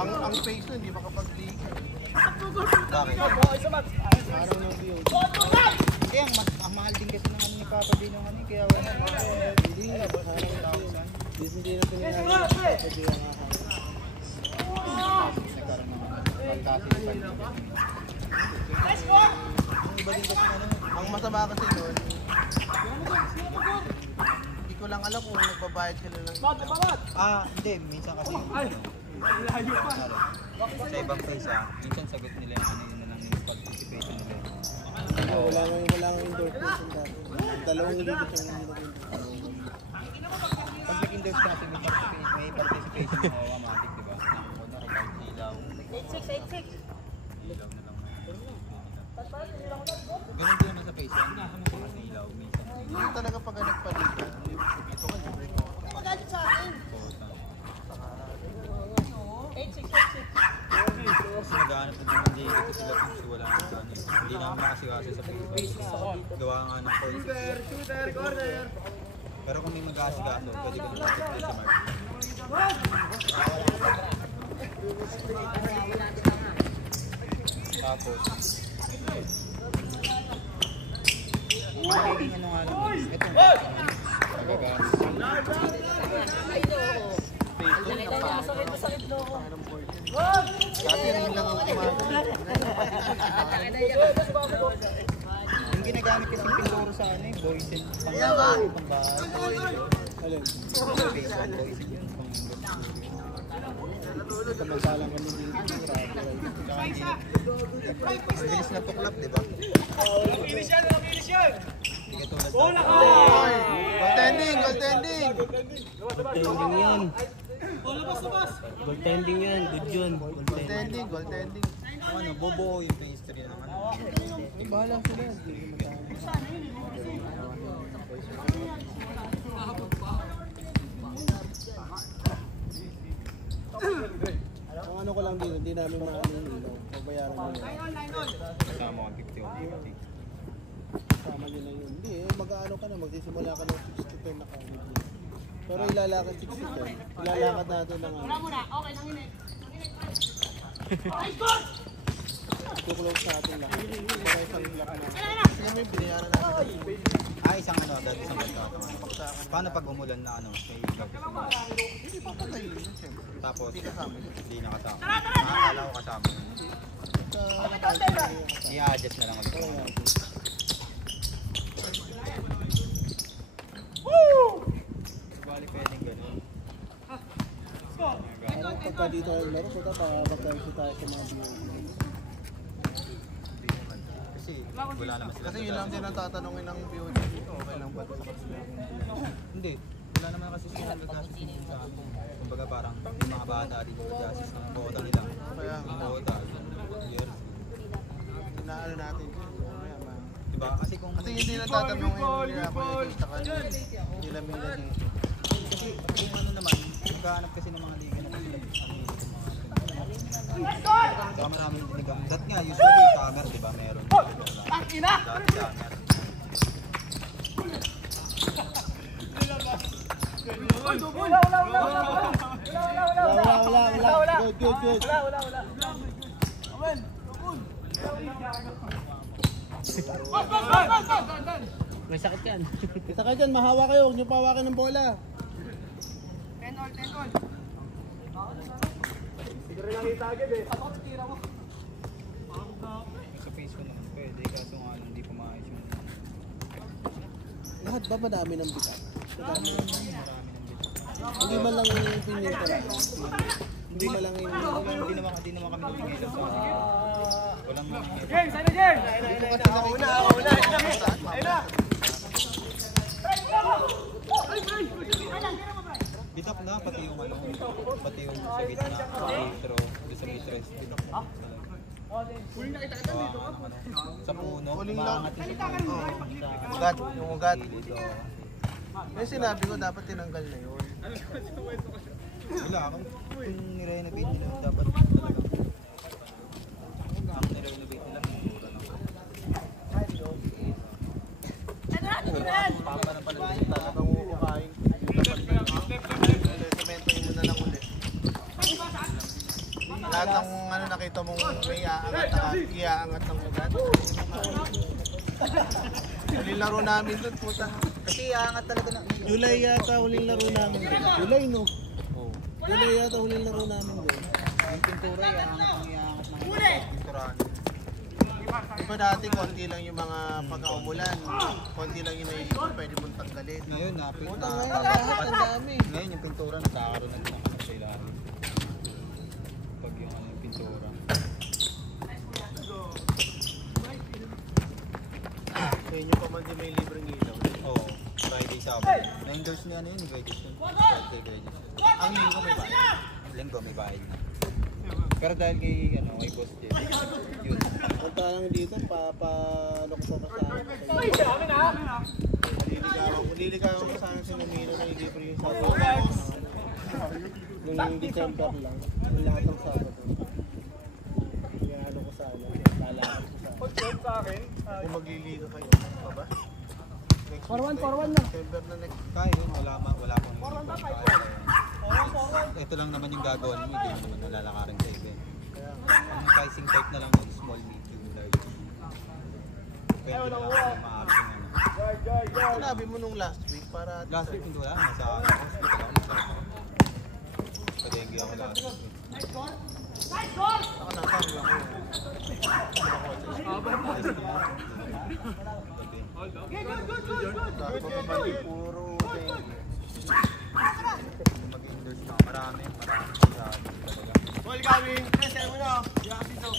ano. ang face nun, hindi makapag-league. Bakit? Araw ng view. Kaya ang mahal din kasi ng ano ni Papa din ng ano, kaya wala na. Hindi na, basta 1,000. Hindi na tinanong nga. Nagkaroon ng pagkasipag. Ang iba din kasi ano, Ang masama kasi doon, hindi ko lang alam kung nagbabayad sila ng hindi, minsan kasi yung sa ibang place minsan sagot nila yung ano yun na lang yung participation nila. Wala nga indoor person dati. Dalawang libo siyang nilagay. Pag nag-endorse ka kasi may participation mo automatic, diba? Nakakuna ko kahit ilaw. 86. Ilaw na lang. Ganun din naman sa face yun. Nakakuna ko kasi ilaw minsan. Hindi talaga pag nagpalita. Dito ka, libre ko. Magalit sa akin. Kasi naghahanap na naman dito kasi sila kasi wala nang ano. Hindi naman makasiwasa sa Facebook. Gawa nga ng call. Pero kung may mag-aasikaso, pwede ko naman mag-apply sa market. Tapos, magiging ano nga lang. Ito, magagamit. Dati rin lang ang kumakas. Yung ginagamit kasi yung pindoro sa ano boys and pang-bahay. Alin? Facebook boys yun. Samantalang kami dito. Ang bilis na tuklap, di ba? Finish yan! Hindi ka tulad Goaltending! Goaltending yan. Goaltending yan. Good yun. Goaltending. Goaltending! ano, bobo yung pastry ng ano. Bahala sila. Ang ano ko lang dito, hindi namin maano nila. Pagbayaran mo lang. Kasama ko 50. Kasama nila yun. Hindi mag-ano ka na, magsisimula ka ng 6 to 10 na kami. Pero ilalakad 6 to 10. Ilalakad natin ng ano. Tukulong sa atin lang. Para isang block na. Kasi may binayaran natin. Isang ano, dahil isang pagkakataon. Paano pag umulan na ano, may ilaw kasi mo. Hindi papatay yun, siyempre. Tapos, Hindi kasama yun. hindi nakasama. Nakakala ko kasama. I-adjust na lang ulit. Bali pwedeng gano'n. Pagka dito ang laro, so pagka-pagka tayo sa mga view. Kasi wala naman sila. Kasi yun lang din ang tatanungin ng BOD dito. Okay lang ba ito? Hindi. Wala naman kasi sila nag-assist sa amin. Kumbaga parang yung mga bata rin yung nag-assist ng quota nila. Kaya Yung quota, years. inaano natin. Diba? Kasi kung Kasi hindi na tatanungin nila ako yung sa kanila. Nila Mila dito. kasi yung ano naman, naghahanap kasi ng mga liga na kasi ano yung mga saka maraming ligang. Dat nga, usually summer, diba? Meron. Dati summer. Wala. Good. May sakit yan. Kita kayo dyan, mahawa kayo. Huwag niyo pahawakan ng bola. 10 all. Siguro nakita agad eh. Sa face ko naman pwede, kaso nga lang hindi pa maayos yung Lahat ba madami ng bigat? marami ng bit. Hindi man lang yung pinintara. Hindi man lang yung... Hindi naman kami nabigay lang sa walang nabigay. James, ano James? Bitap na, pati yung ano, pati yung sa gitna, metro, doon sa mitres, bitap na. Sa puno, umaangat yung sa puno. Ugat, yung ugat. Dito. Yung sinabi ko, dapat tinanggal na yun. Wala akong kung nirenovate nila, dapat talaga. Ang nirenovate nila, mura lang. Papa na pala din Talagang uukain. Sementoin mo na lang ulit. Lahat ng ano nakita mong may iaangat ng ugat. Huling laro namin doon, puta. Kasi aangat talaga na. July yata huling laro namin doon. July, no? Oo. July yata huling laro namin doon. Yung pintura, iaangat ng pinturahan. Diba dati, konti lang yung mga pagkaumulan. Konti lang yung naiikot, pwede mong tanggalin. Ngayon, Puta ngayon, lahat ang dami. ngayon yung pintura nakakaroon na din ako sa ilalim. Pag yung ano yung pintura. Sa inyo pa man din may libreng ilaw. Oo, Friday, Sabado. Na-endorse niya ano yun, graduation. Friday graduation. Ang linggo may bayan. Linggo may bayad na. Pero dahil kay, ano, kay Boss Jeff, yun. Ang tanong dito, ano ko pa kasama. Liligaw ko sana si Namino na ilibre yung Sabado. Nung December lang, lahat ng Sabado. Kaya ano ko sana, lalakad ko sana. Kung magliliga kayo, pa ba? Forward na. December na next. Kaya yun, wala pong ito lang naman yung gagawin mo, hindi mo naman nalalakarin sa event. Ang pricing type na lang yung small, medium, large. Pwede na lang kung maaari yung ano. Sinabi mo nung last week para... Last week hindi wala, nasa hospital ako, nasa Padengge ako last week. Ako natanong ako. Dahil pa pamali, puro dengue. Mag-endorse na, marami masyado talaga. Ball coming! Press mo na! Kasi kung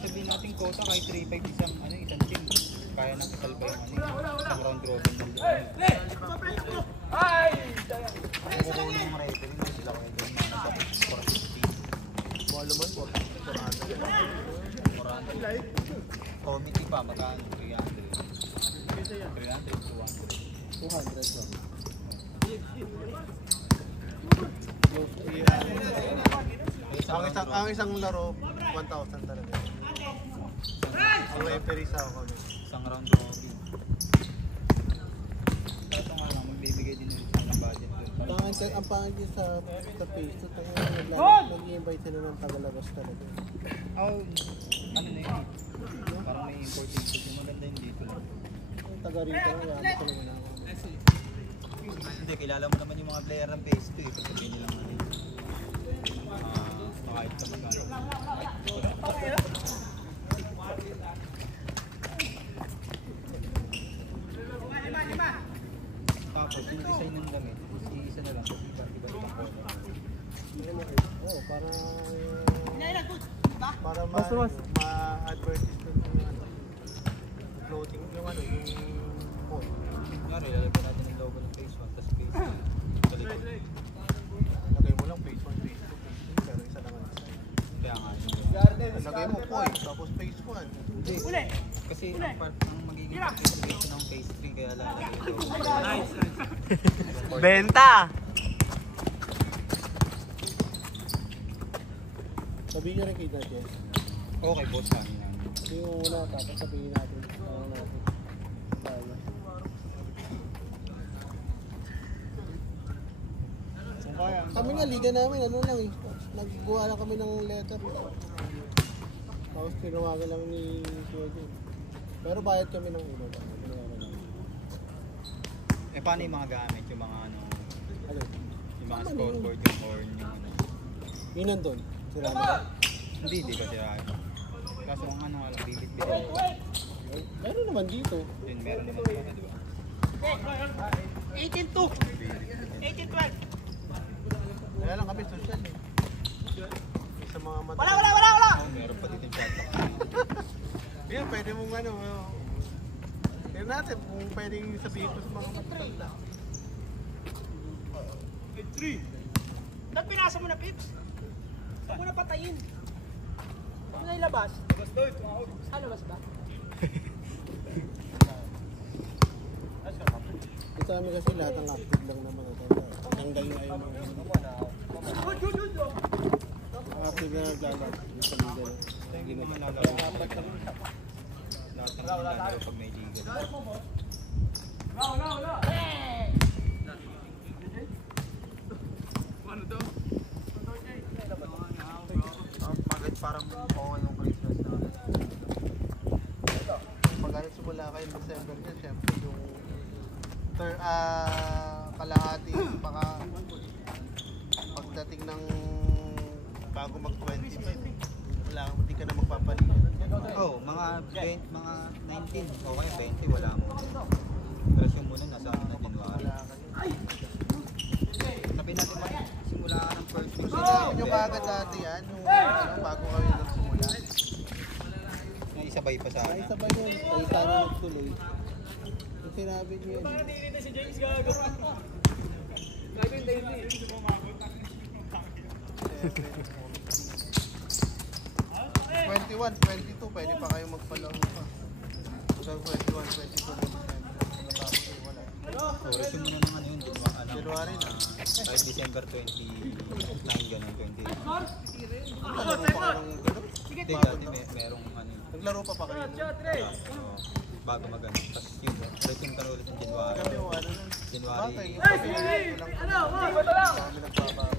sabihin natin quota, kahit 3-5 isang team, kaya nang kasalba yung isang round robin ng doon. Kung kukunin ng referee, hindi sila kaya doon na nasa 450. Ball naman po. 400. Committee pa, magkano? 300. 200. 200 lang. Ang isang laro, 1,000 talaga. Ang referee sa ako. Isang round robin. Kaso nga lang, magbibigay din ng budget doon. Ang pangit sa page, nag-i-invite sila ng tagalabas talaga. Oh, ano na yun? Parang may importation yung maganda yung dito lang. Ang taga rito, wala talaga na ako. Hindi, kilala mo naman yung mga player ng PS2 eh. Pag sabihin nilang ano yun. Kahit sa magkano. Tapos yung design ng damit, isa na lang. Iba-iba pang color. Para ma-advertisement yung ano, clothing, yung ano, yung phone. Nga, lalagyan natin yung logo ng phase 1, tapos phase 2. Sa likod. Lagay mo lang phase 1, phase 2, pero isa lang ang design. Kaya nga yun. Lagay mo point, tapos phase 1. Hindi. Kasi ang magiging participation ng phase 3, kaya lalagyan yung logo. Nice! Benta! Sabihin nyo rin kay Dad, Okay, boss kami na. yung una, tapos sabihin natin. Ano natin. Tayo. Kami nga, liga namin, ano lang eh. Nagbuha lang kami ng letter. Tapos tinawagan lang ni Kuya. Pero bayad kami ng ulo. Eh, paano yung mga gamit? Yung mga ano, Ano? yung mga scoreboard, yung horn, yung ano. Yun nandun. Sila na. Hindi ba sila? Kaso ang ano, alam, bibit-bit. Meron naman dito. Yun, meron naman dito, di ba? 18-2. 18-12. Kaya lang kami social eh. Sa mga mata. Wala. Meron pa dito yung shot clock. Yan, pwede mong ano. Tignan natin kung pwedeng sabihin ko sa mga mata. Ba't pinasa mo na, Pips? Huwag mo na patayin. Huwag mo na ilabas. Labas ba? Ito kami kasi lahat ng active lang naman. Tanggal na yung mga active na naglalaro. Hindi naman lalaro. Lahat ng lalaro pag may liga. Bakit parang okay yung Christmas na? Pag ano simula kayo ng December niya, syempre yung kalahati pagdating ng bago mag-25, hindi ka na magpapalitan. Oh, mga 19 o kaya 20 wala mo. Pero yung muna nasa na January. Sabi natin simula ka ng first week. Sinabi nyo kaagad dati yan, yung bago kami nagsimula. Na isabay pa sana. Ay, sabay yun. Ay, sana nagtuloy. Yung sinabi nyo yun. Si James gago. Gago yung daily. 21, 22, pwede pa kayo magpalaro pa. So 21, 22, natapos yun, wala. So, resume muna ng ano yun, January na. 5 December 29, ganun, 28. Naglaro pa kayo ng gano'n? Hindi, dati merong ano yun. Naglaro pa kayo nun? Bago mag-ano. Tapos yun, resume ka na ulit ng January. Kami yung ano nun. January. Bakit? Yung kami lang kami nagbabago.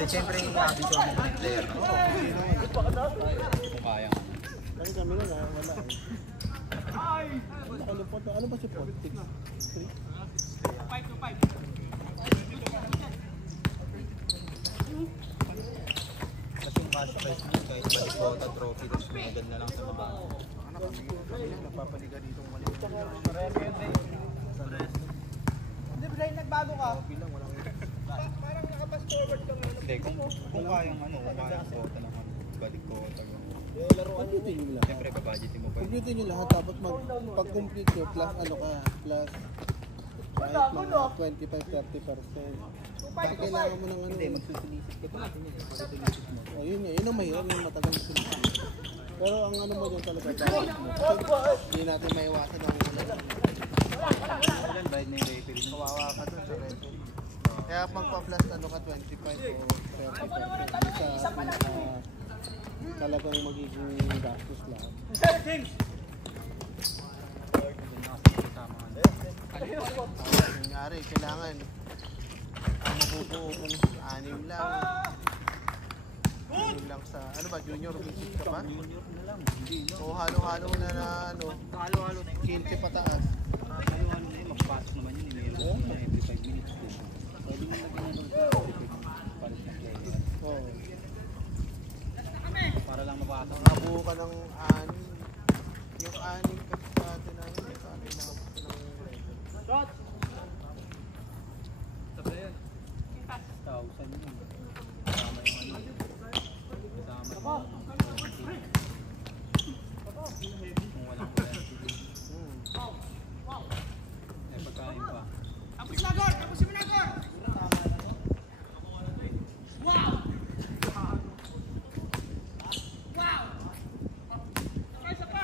Then, syempre, i-abisyon mo ng player. No? Kung kaya nga. Lagi kami nun wala eh. Nakalupot na. Ano ba si Pot? 6? 3? 5-5. Kasi yung cash prize mo, kahit balik quota trophy, tapos medal na lang sa baba. Anak kami napapaliga dito maliit. Hindi, Brian, nagbago ka. Bilang walang Parang nakapas forward ka nga. Hindi, kung kayang ano, kung kayang quota lang, balik quota lang. Pag-duty nyo lahat. Siyempre, babudgetin mo pa yun. Pag-duty nyo lahat, dapat pag-complete nyo, plus ano ka, plus kahit mga 25-30%. Kasi kailangan mo ng ano. Hindi, magsusulisit ka pa natin yun. Oh, yun nga, yun ang mahirap, yung matagal na sila. Pero ang ano mo dyan talaga, hindi natin maiwasan ang ulan. Ilan bayad na yung referee? Kawawa ka dun sa record. Kaya magpa-plus ano ka, 25 o 30%. Sa talagang magiging gastos lahat. Nangyari, kailangan ang mabubuo kung 6 lang. 6 lang sa, ano ba, junior visit ka pa? Junior na lang, hindi no. O halo-halo na ano, Halo-halo na yun. 15 pataas. Halo-halo na yun, magpasok naman yun. Every 5 minutes. Pwede mo lagyan na doon. Palit ng player. Oo. Para lang mapasok. Nakabuo ka ng 6. Yung 6 kasi sa atin na yun, sa atin na ng record. 1,000 yun. Kasama yung ano. Kasama yung kung walang penalty. Eh, pagkain pa. Tapos na, Gord! Tapusin mo na, Gord! Wow! Wow! Isa pa!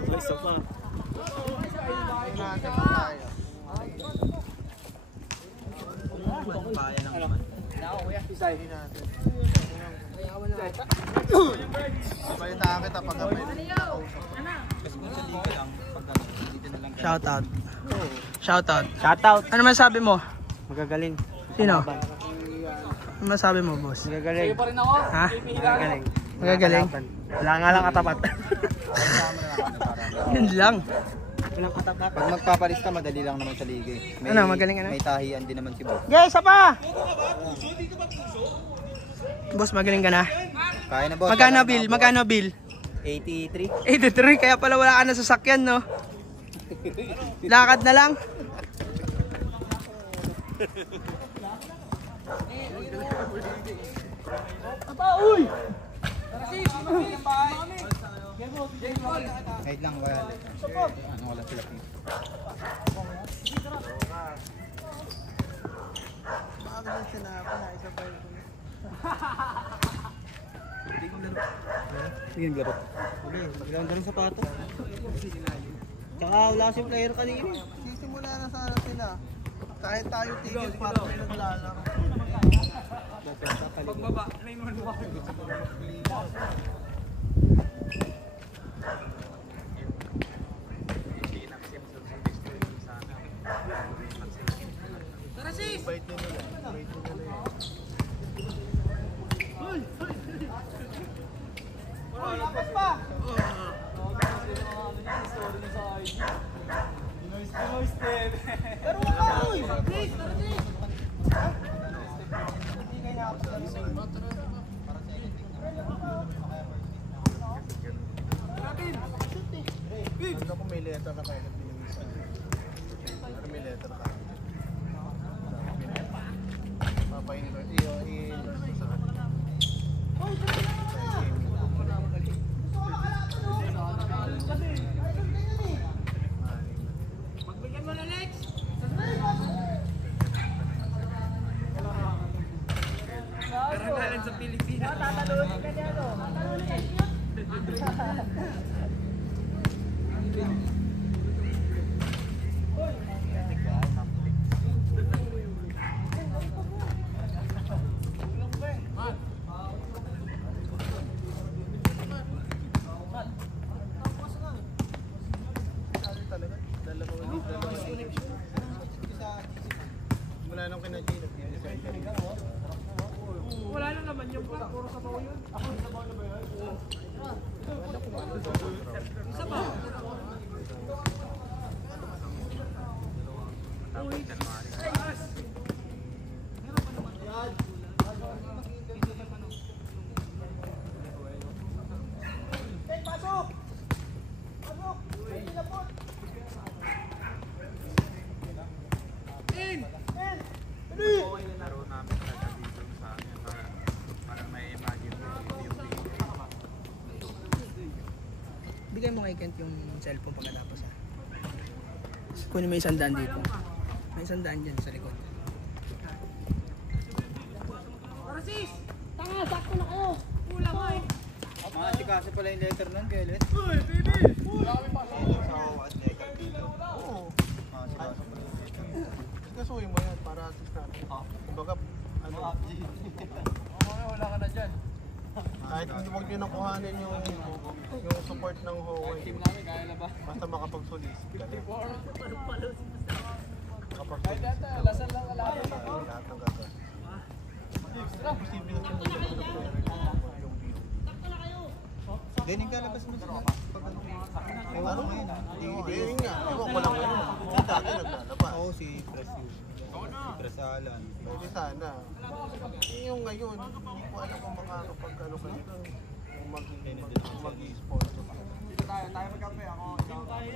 Yung natin pa tayo. Kung kaya lang naman. Hindi natin. Balita kita pag may nakausap. Kasi kung sa liga lang, pag dito na lang. Shoutout. Shoutout. Ano masabi mo? Magagaling. Sino? Ano masabi mo, boss? Magagaling. Pa rin ako. Ha? Magagaling. Magagaling? Wala nga lang katapat. Yun lang. Pag magpapalista, madali lang naman sa liga eh. Ano, magaling ano? May tahian din naman si Bob. Guys, isa pa! Boss, magaling ka na? Kaya na boss. Magkano Kaya na, bill? boss. Magkano bill? 83. 83, kaya pala wala ka na sasakyan, no? Lakad na lang. Kahit lang wala. Ano wala sila pin. Sige, laro. Hindi, maganda rin sapato. Tsaka wala si player kanina. Sisimula na sana sila. Kahit tayo tigil para may naglalaro. Pagbaba, may manuwa. Tara sis! Bait nyo nila. Bait nyo nila yun. Lakas pa! Pero wala ka, uy! Please, tara sis! Hindi kayo nakapagsalita. Ano kung may letter na kayo na pinag-isa? Ano may letter ka? Papa-invert. I-invert mo sa kanila. Magbigyan mo na, Lex! Karangalan sa Pilipinas. Talaga? Dalawa ulit. Mula nung kina-Gino. Wala lang naman yung puro sabaw yun. Ako, sabaw na ba yun? Isa ba? Pasok! Pasok! May tilapot! In! Laro namin talaga dito sa amin para may imagine yung Bigay mo kay Kent yung cellphone pagkatapos ha. Kunin mo yung sandaan dito. May sandaan dyan sa likod. Tara sis! Tanga, sakto na kayo! Kulang mo eh! Mga chikasa pala yung letter nun, Kelet. Uy, baby! Oo. Kasuhin mo yan para at least natin. Kumbaga, ano? Wala ka na dyan. Kahit hindi huwag nyo nakuhanin yung support ng Huawei. Team namin, kaya na ba? Basta makapag-solicit ka na. Lasal lang kalaban. Lahat ng gagawin. Posible na tumulong ng player yung view. Ganyan ka labas mo sila. Pag ano. Ano ngayon? Yun nga. Ewan ko lang ngayon. Yung dati naglalabas. Oo, si Pres yun. Si Pres Alan. Pwede sana. Yung ngayon, hindi ko alam kung makakapag ano kayo doon. Kung mag-i-sponsor. Dito tayo magkape. Ako, Okay.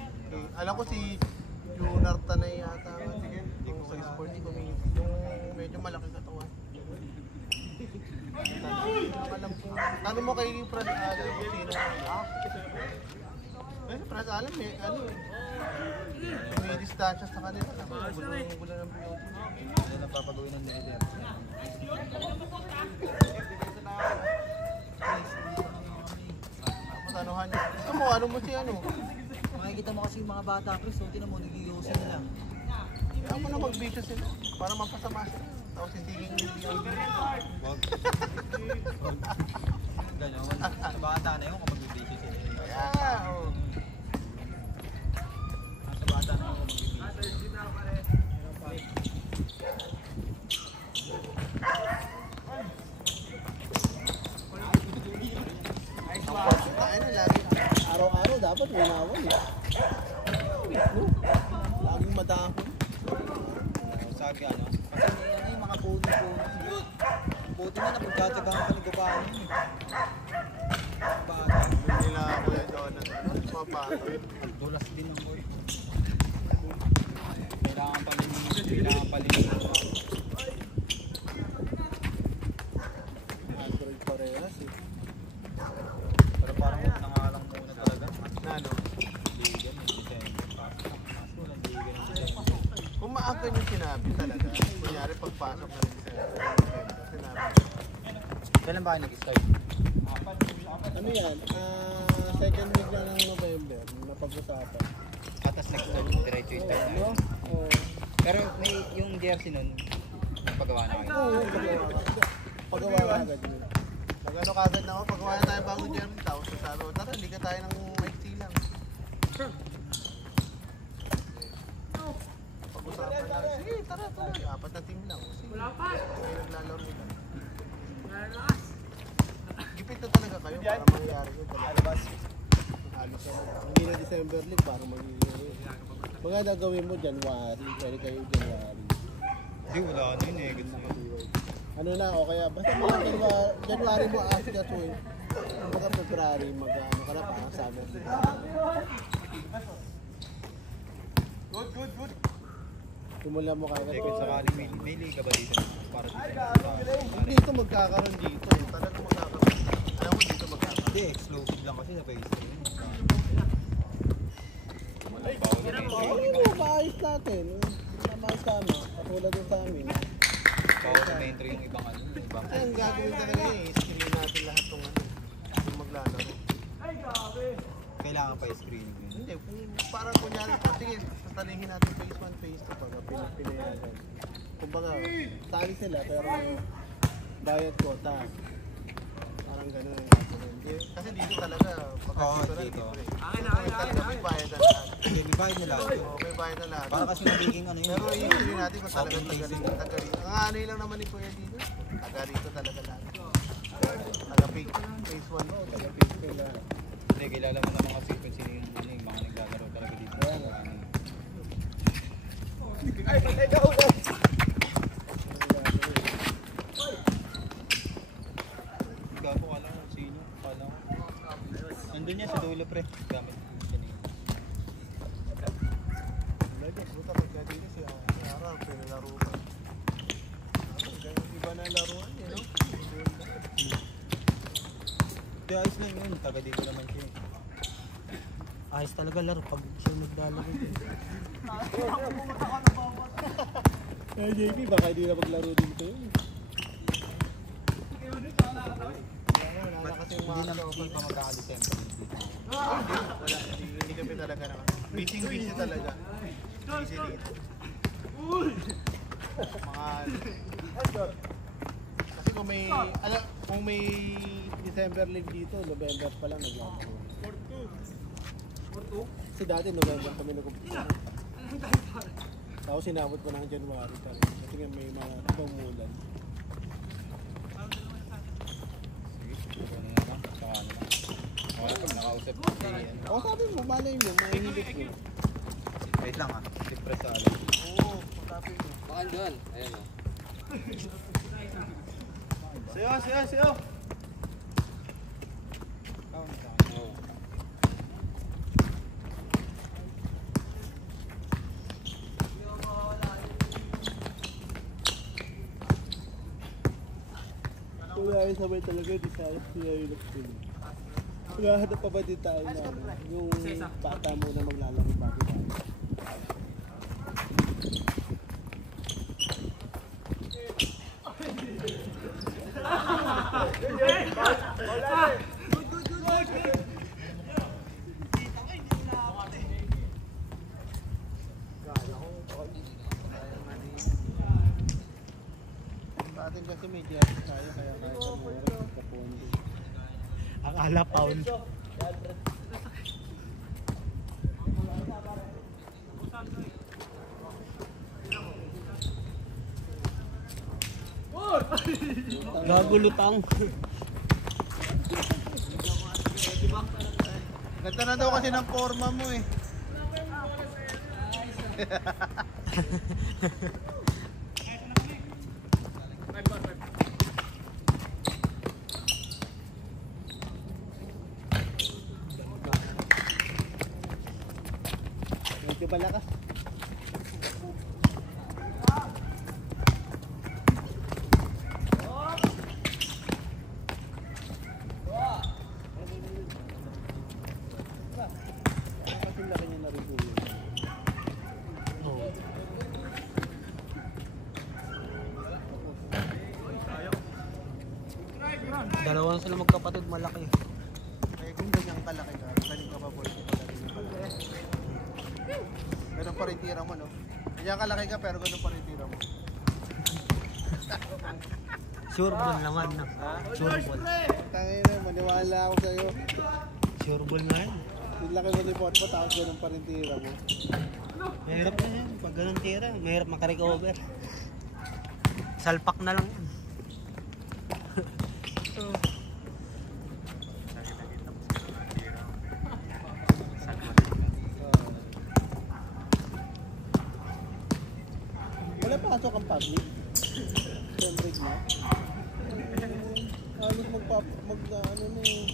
Alam ko si Junar Tanay yata. Yung sa sports community. Yung medyo malaki katawan. Alam ko. Ano mo kay Pras Alan kung sino ngayon? Eh, Pras Alan may ano eh. May distansya sa kanila. Gulo ng beauty. Hindi na papagawin ng leader. Tapos anuhan niya. Gusto mo, ano mo si ano? Makikita mo kasi yung mga bata, Chris. So, tinan mo, nag-iusin nila. Kaya mo na mag-video sila. Para mapasama sila. Tapos sisiging yung beauty. Wag. Ganyan. Sa bata na yun kapag bibisi sila. Kaya, oh. Sa bata na yun kapag bibisi. Kaya na lagi. Araw-araw dapat may nawan eh. Laging madahon. Sabi ano? Kasi may ano yung mga puno-puno. Puti na napagkatsabahan ka ni Gabaan yun eh. Nila ako yung Jonathan. Pumapasok. Dulas din ang boy. Kailangan palinis. Android parehas eh. Pero parang huwag na nga lang muna talaga. Na ano? Ligan yung design. Kaso walang ligan yung design. Kung maaga yung sinabi talaga, kunyari pagpasok na rin sinabi. Kailan ba kayo nag-start? Ano yan? Second week lang ng November, napag-usapan. Atas nag-start, diretso yung start na. No? Oo. Pero may yung jersey nun, nagpagawa na kayo. Oo, pagawa ka agad yun. Mag-ano ka agad na ako, pagawa na tayo bagong Jeremy. Tapos sabi ko, tara, liga tayo ng XC lang. Pag-usapan na, sige, tara, tuloy. 4 na team lang. Sige, kayo naglalaro lang. Gipit na talaga kayo para mangyayari yun. Alabas. Alis na. Hindi na December League para mangyayari. Maganda gawin mo January. Pwede kayo January. Hindi, wala ano yun eh. Ganda nga. Ano na, o kaya basta mga January mo asikasuhin. Mga February, mag-ano ka na parang summer. Good. Tumula mo kagad. Kasi kung sakali may liga ba dito? Para dito. Dito magkakaroon dito. Talagang magkakaroon. Alam mo dito magkakaroon. Hindi, exclusive lang kasi sa Facebook. Bawal mo, maayos natin. Maayos tama. Katulad yung sa amin. Bawal na entry yung ibang ano. Ibang Ay, ang gagawin talaga eh. Screen natin lahat ng ano. Yung maglalaro. kailangan pa i-screen yun. Hindi, kung parang kunyari, sige, sasalihin natin phase 1, phase 2 pag pinayagan. Kumbaga, tali sila pero bayad quota. Parang gano'n yung gagawin. Kasi dito talaga, pagka dito lang, libre. Talaga may bayad na lahat. Okay, may bayad na lahat yun. Oo, may bayad na lahat. Para kasi nagiging ano yun. Pero i-screen natin kung talagang taga rito. Ang ano lang naman ni Kuya dito, taga rito talaga lahat. Taga phase 1 mo, taga phase 2 lahat. Hindi, kilala mo na mga sequence yung ano yung mga naglalaro talaga dito. Gapo ka lang, sino? Kala ko. Nandun yan sa dulo pre. Gamit. Lagos, buta pagka dito si Araw, pinalaro ka. Iba na laruan eh, no? Hindi, ayos na yun. Taga dito naman siya. Ayos talaga laro pag siya naglalaro. Eh, JP, baka hindi na maglaro dito yun. Wala kasi yung Hindi mga na hindi pa magkaka-December. wala, hindi kami talaga naman. Busy talaga. Busy dito. Mga... Kasi kung may December League dito, November pa lang naglalaro. Kasi dati November kami nag-umpisa. Tapos sinabot pa ng January talaga. Kasi nga may mga ibang mulan. Wala pag nakausap ko si ano. O sabi mo, malay mo, mahihilig mo. Wait lang Depress sa alin. Oo, sabi mo. Baka doon. Ayan o. Siyo! Oo. Wala yung sabay talaga, di tayo sinayulog sila. Nakahanap pa ba din tayo na yung bata mo na maglalaro bago tayo? Sa atin kasi may jersey tayo kaya kahit ang mura magkapondo. Akala pound. Gagulutang. Ganda na daw kasi ng forma mo eh. balakas. Kasing laki niya na rin po yun. Oo. Dalawa na sila magkapatid, malaki. Eh kung ganyan kalaki ka, galing ka pa po ito talaga yung kalaki. Ganun pa rin tira mo, no? Ganyan kalaki ka pero ganun pa rin tira mo. Sure ball naman, no? Sure ball. Tangin na, maniwala ako sa'yo. Sure ball na yan. Yung laki mo ni Potpo, tapos ganun pa rin tira mo. Mahirap na yan. Pag ganun tira, mahirap makarecover. Salpak na lang yan. Wala pasok ang public. Siyempre na. Halos ano na eh.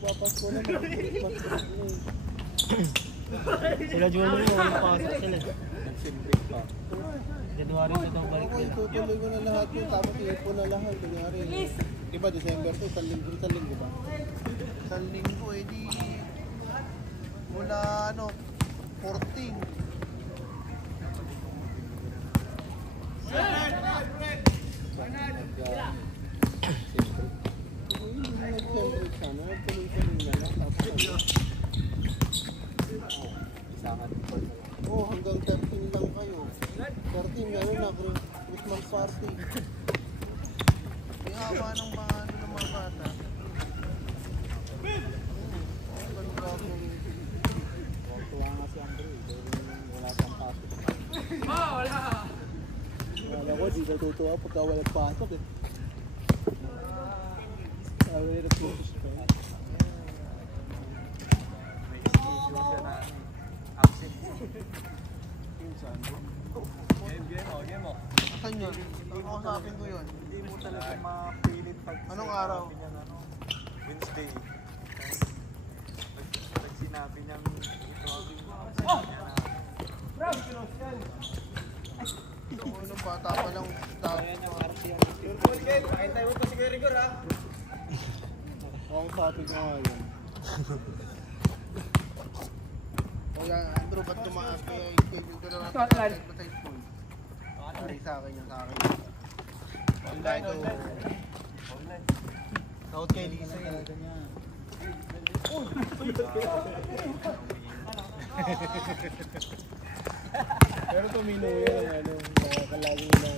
Magpapasko na, mag-Christmas break na eh. Sila Junior mo, walang pasok sila. Nag-simbrick pa. January na itong balik Ako, nila. itutuloy ko na lahat yun, tapos i-ipon na lahat. Kunyari, di ba December to, isang linggo ba? Isang linggo, eh di mula ano, 14. Nag-celebrate sana, nagtuloy-tuloy na lang. Oh, hanggang 13 lang kayo. 13 gano'n na, Christmas party. Ihawa ng mga ano ng mga bata. Tuwa nga si Andre, wala pang pasok. Wala ko, di natutuwa pagka walang pasok eh. Sabi nila nag-focus pa eh. May schedule siya na absent. Minsan. Game mo. Asan yun? Nakausapin ko yun. Hindi mo talaga mapilit pag Anong araw? sinabi niya, ano, Wednesday. Pag sinabi niyang ito ang Ako nung bata pa lang. Ako sabi ko nga yun. O yan, Andrew, ba't tumaas kaya i-schedule ko na natin sa school? Pari sa akin yun, sa akin. Online to. Out kay Lisa yun. Pero tumino yan, ano, kalaging na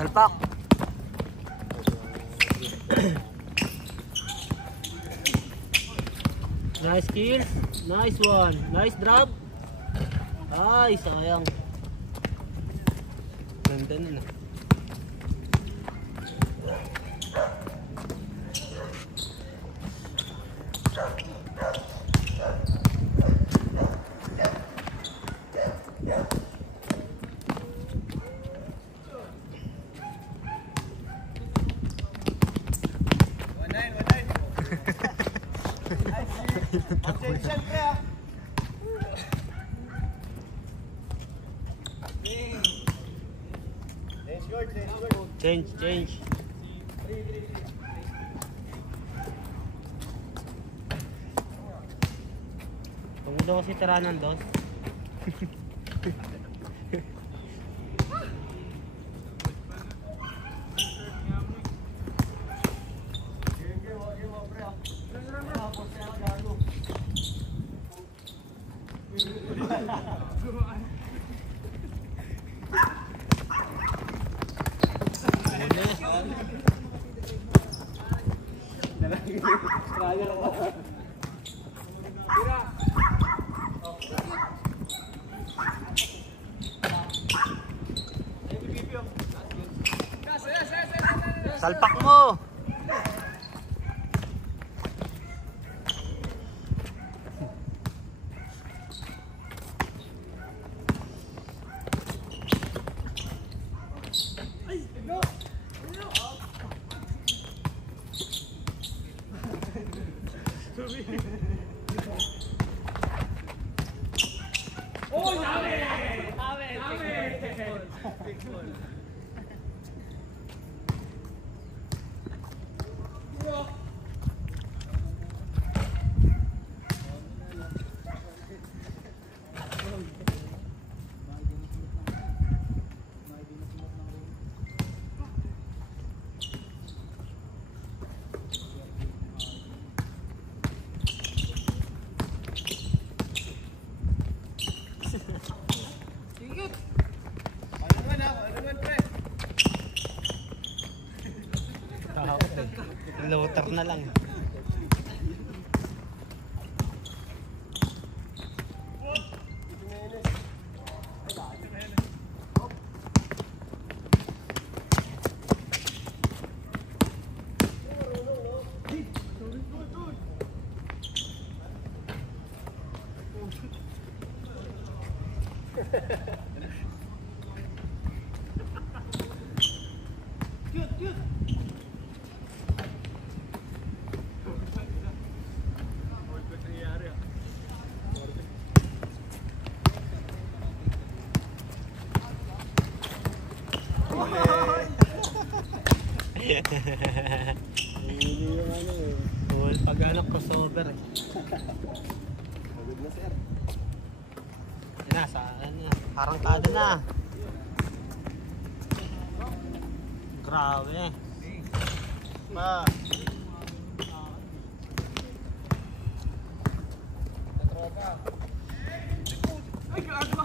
Salpak! Nice kill. Nice one. Nice drop. Ay, sayang. Ganda nun ah. Change. Tumulo ko si Tiranan dos. Salpak mo! Loader na lang. Pag anak crossover eh. Yan na, sa ano na, arangkada na. Grabe eh. Pa. Ay, grabe ba?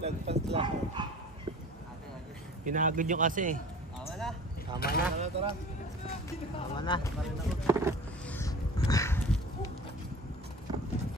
Lagpas lang. Pinagod nyo kasi eh. Tama na. Tama na. Tara. Tama na.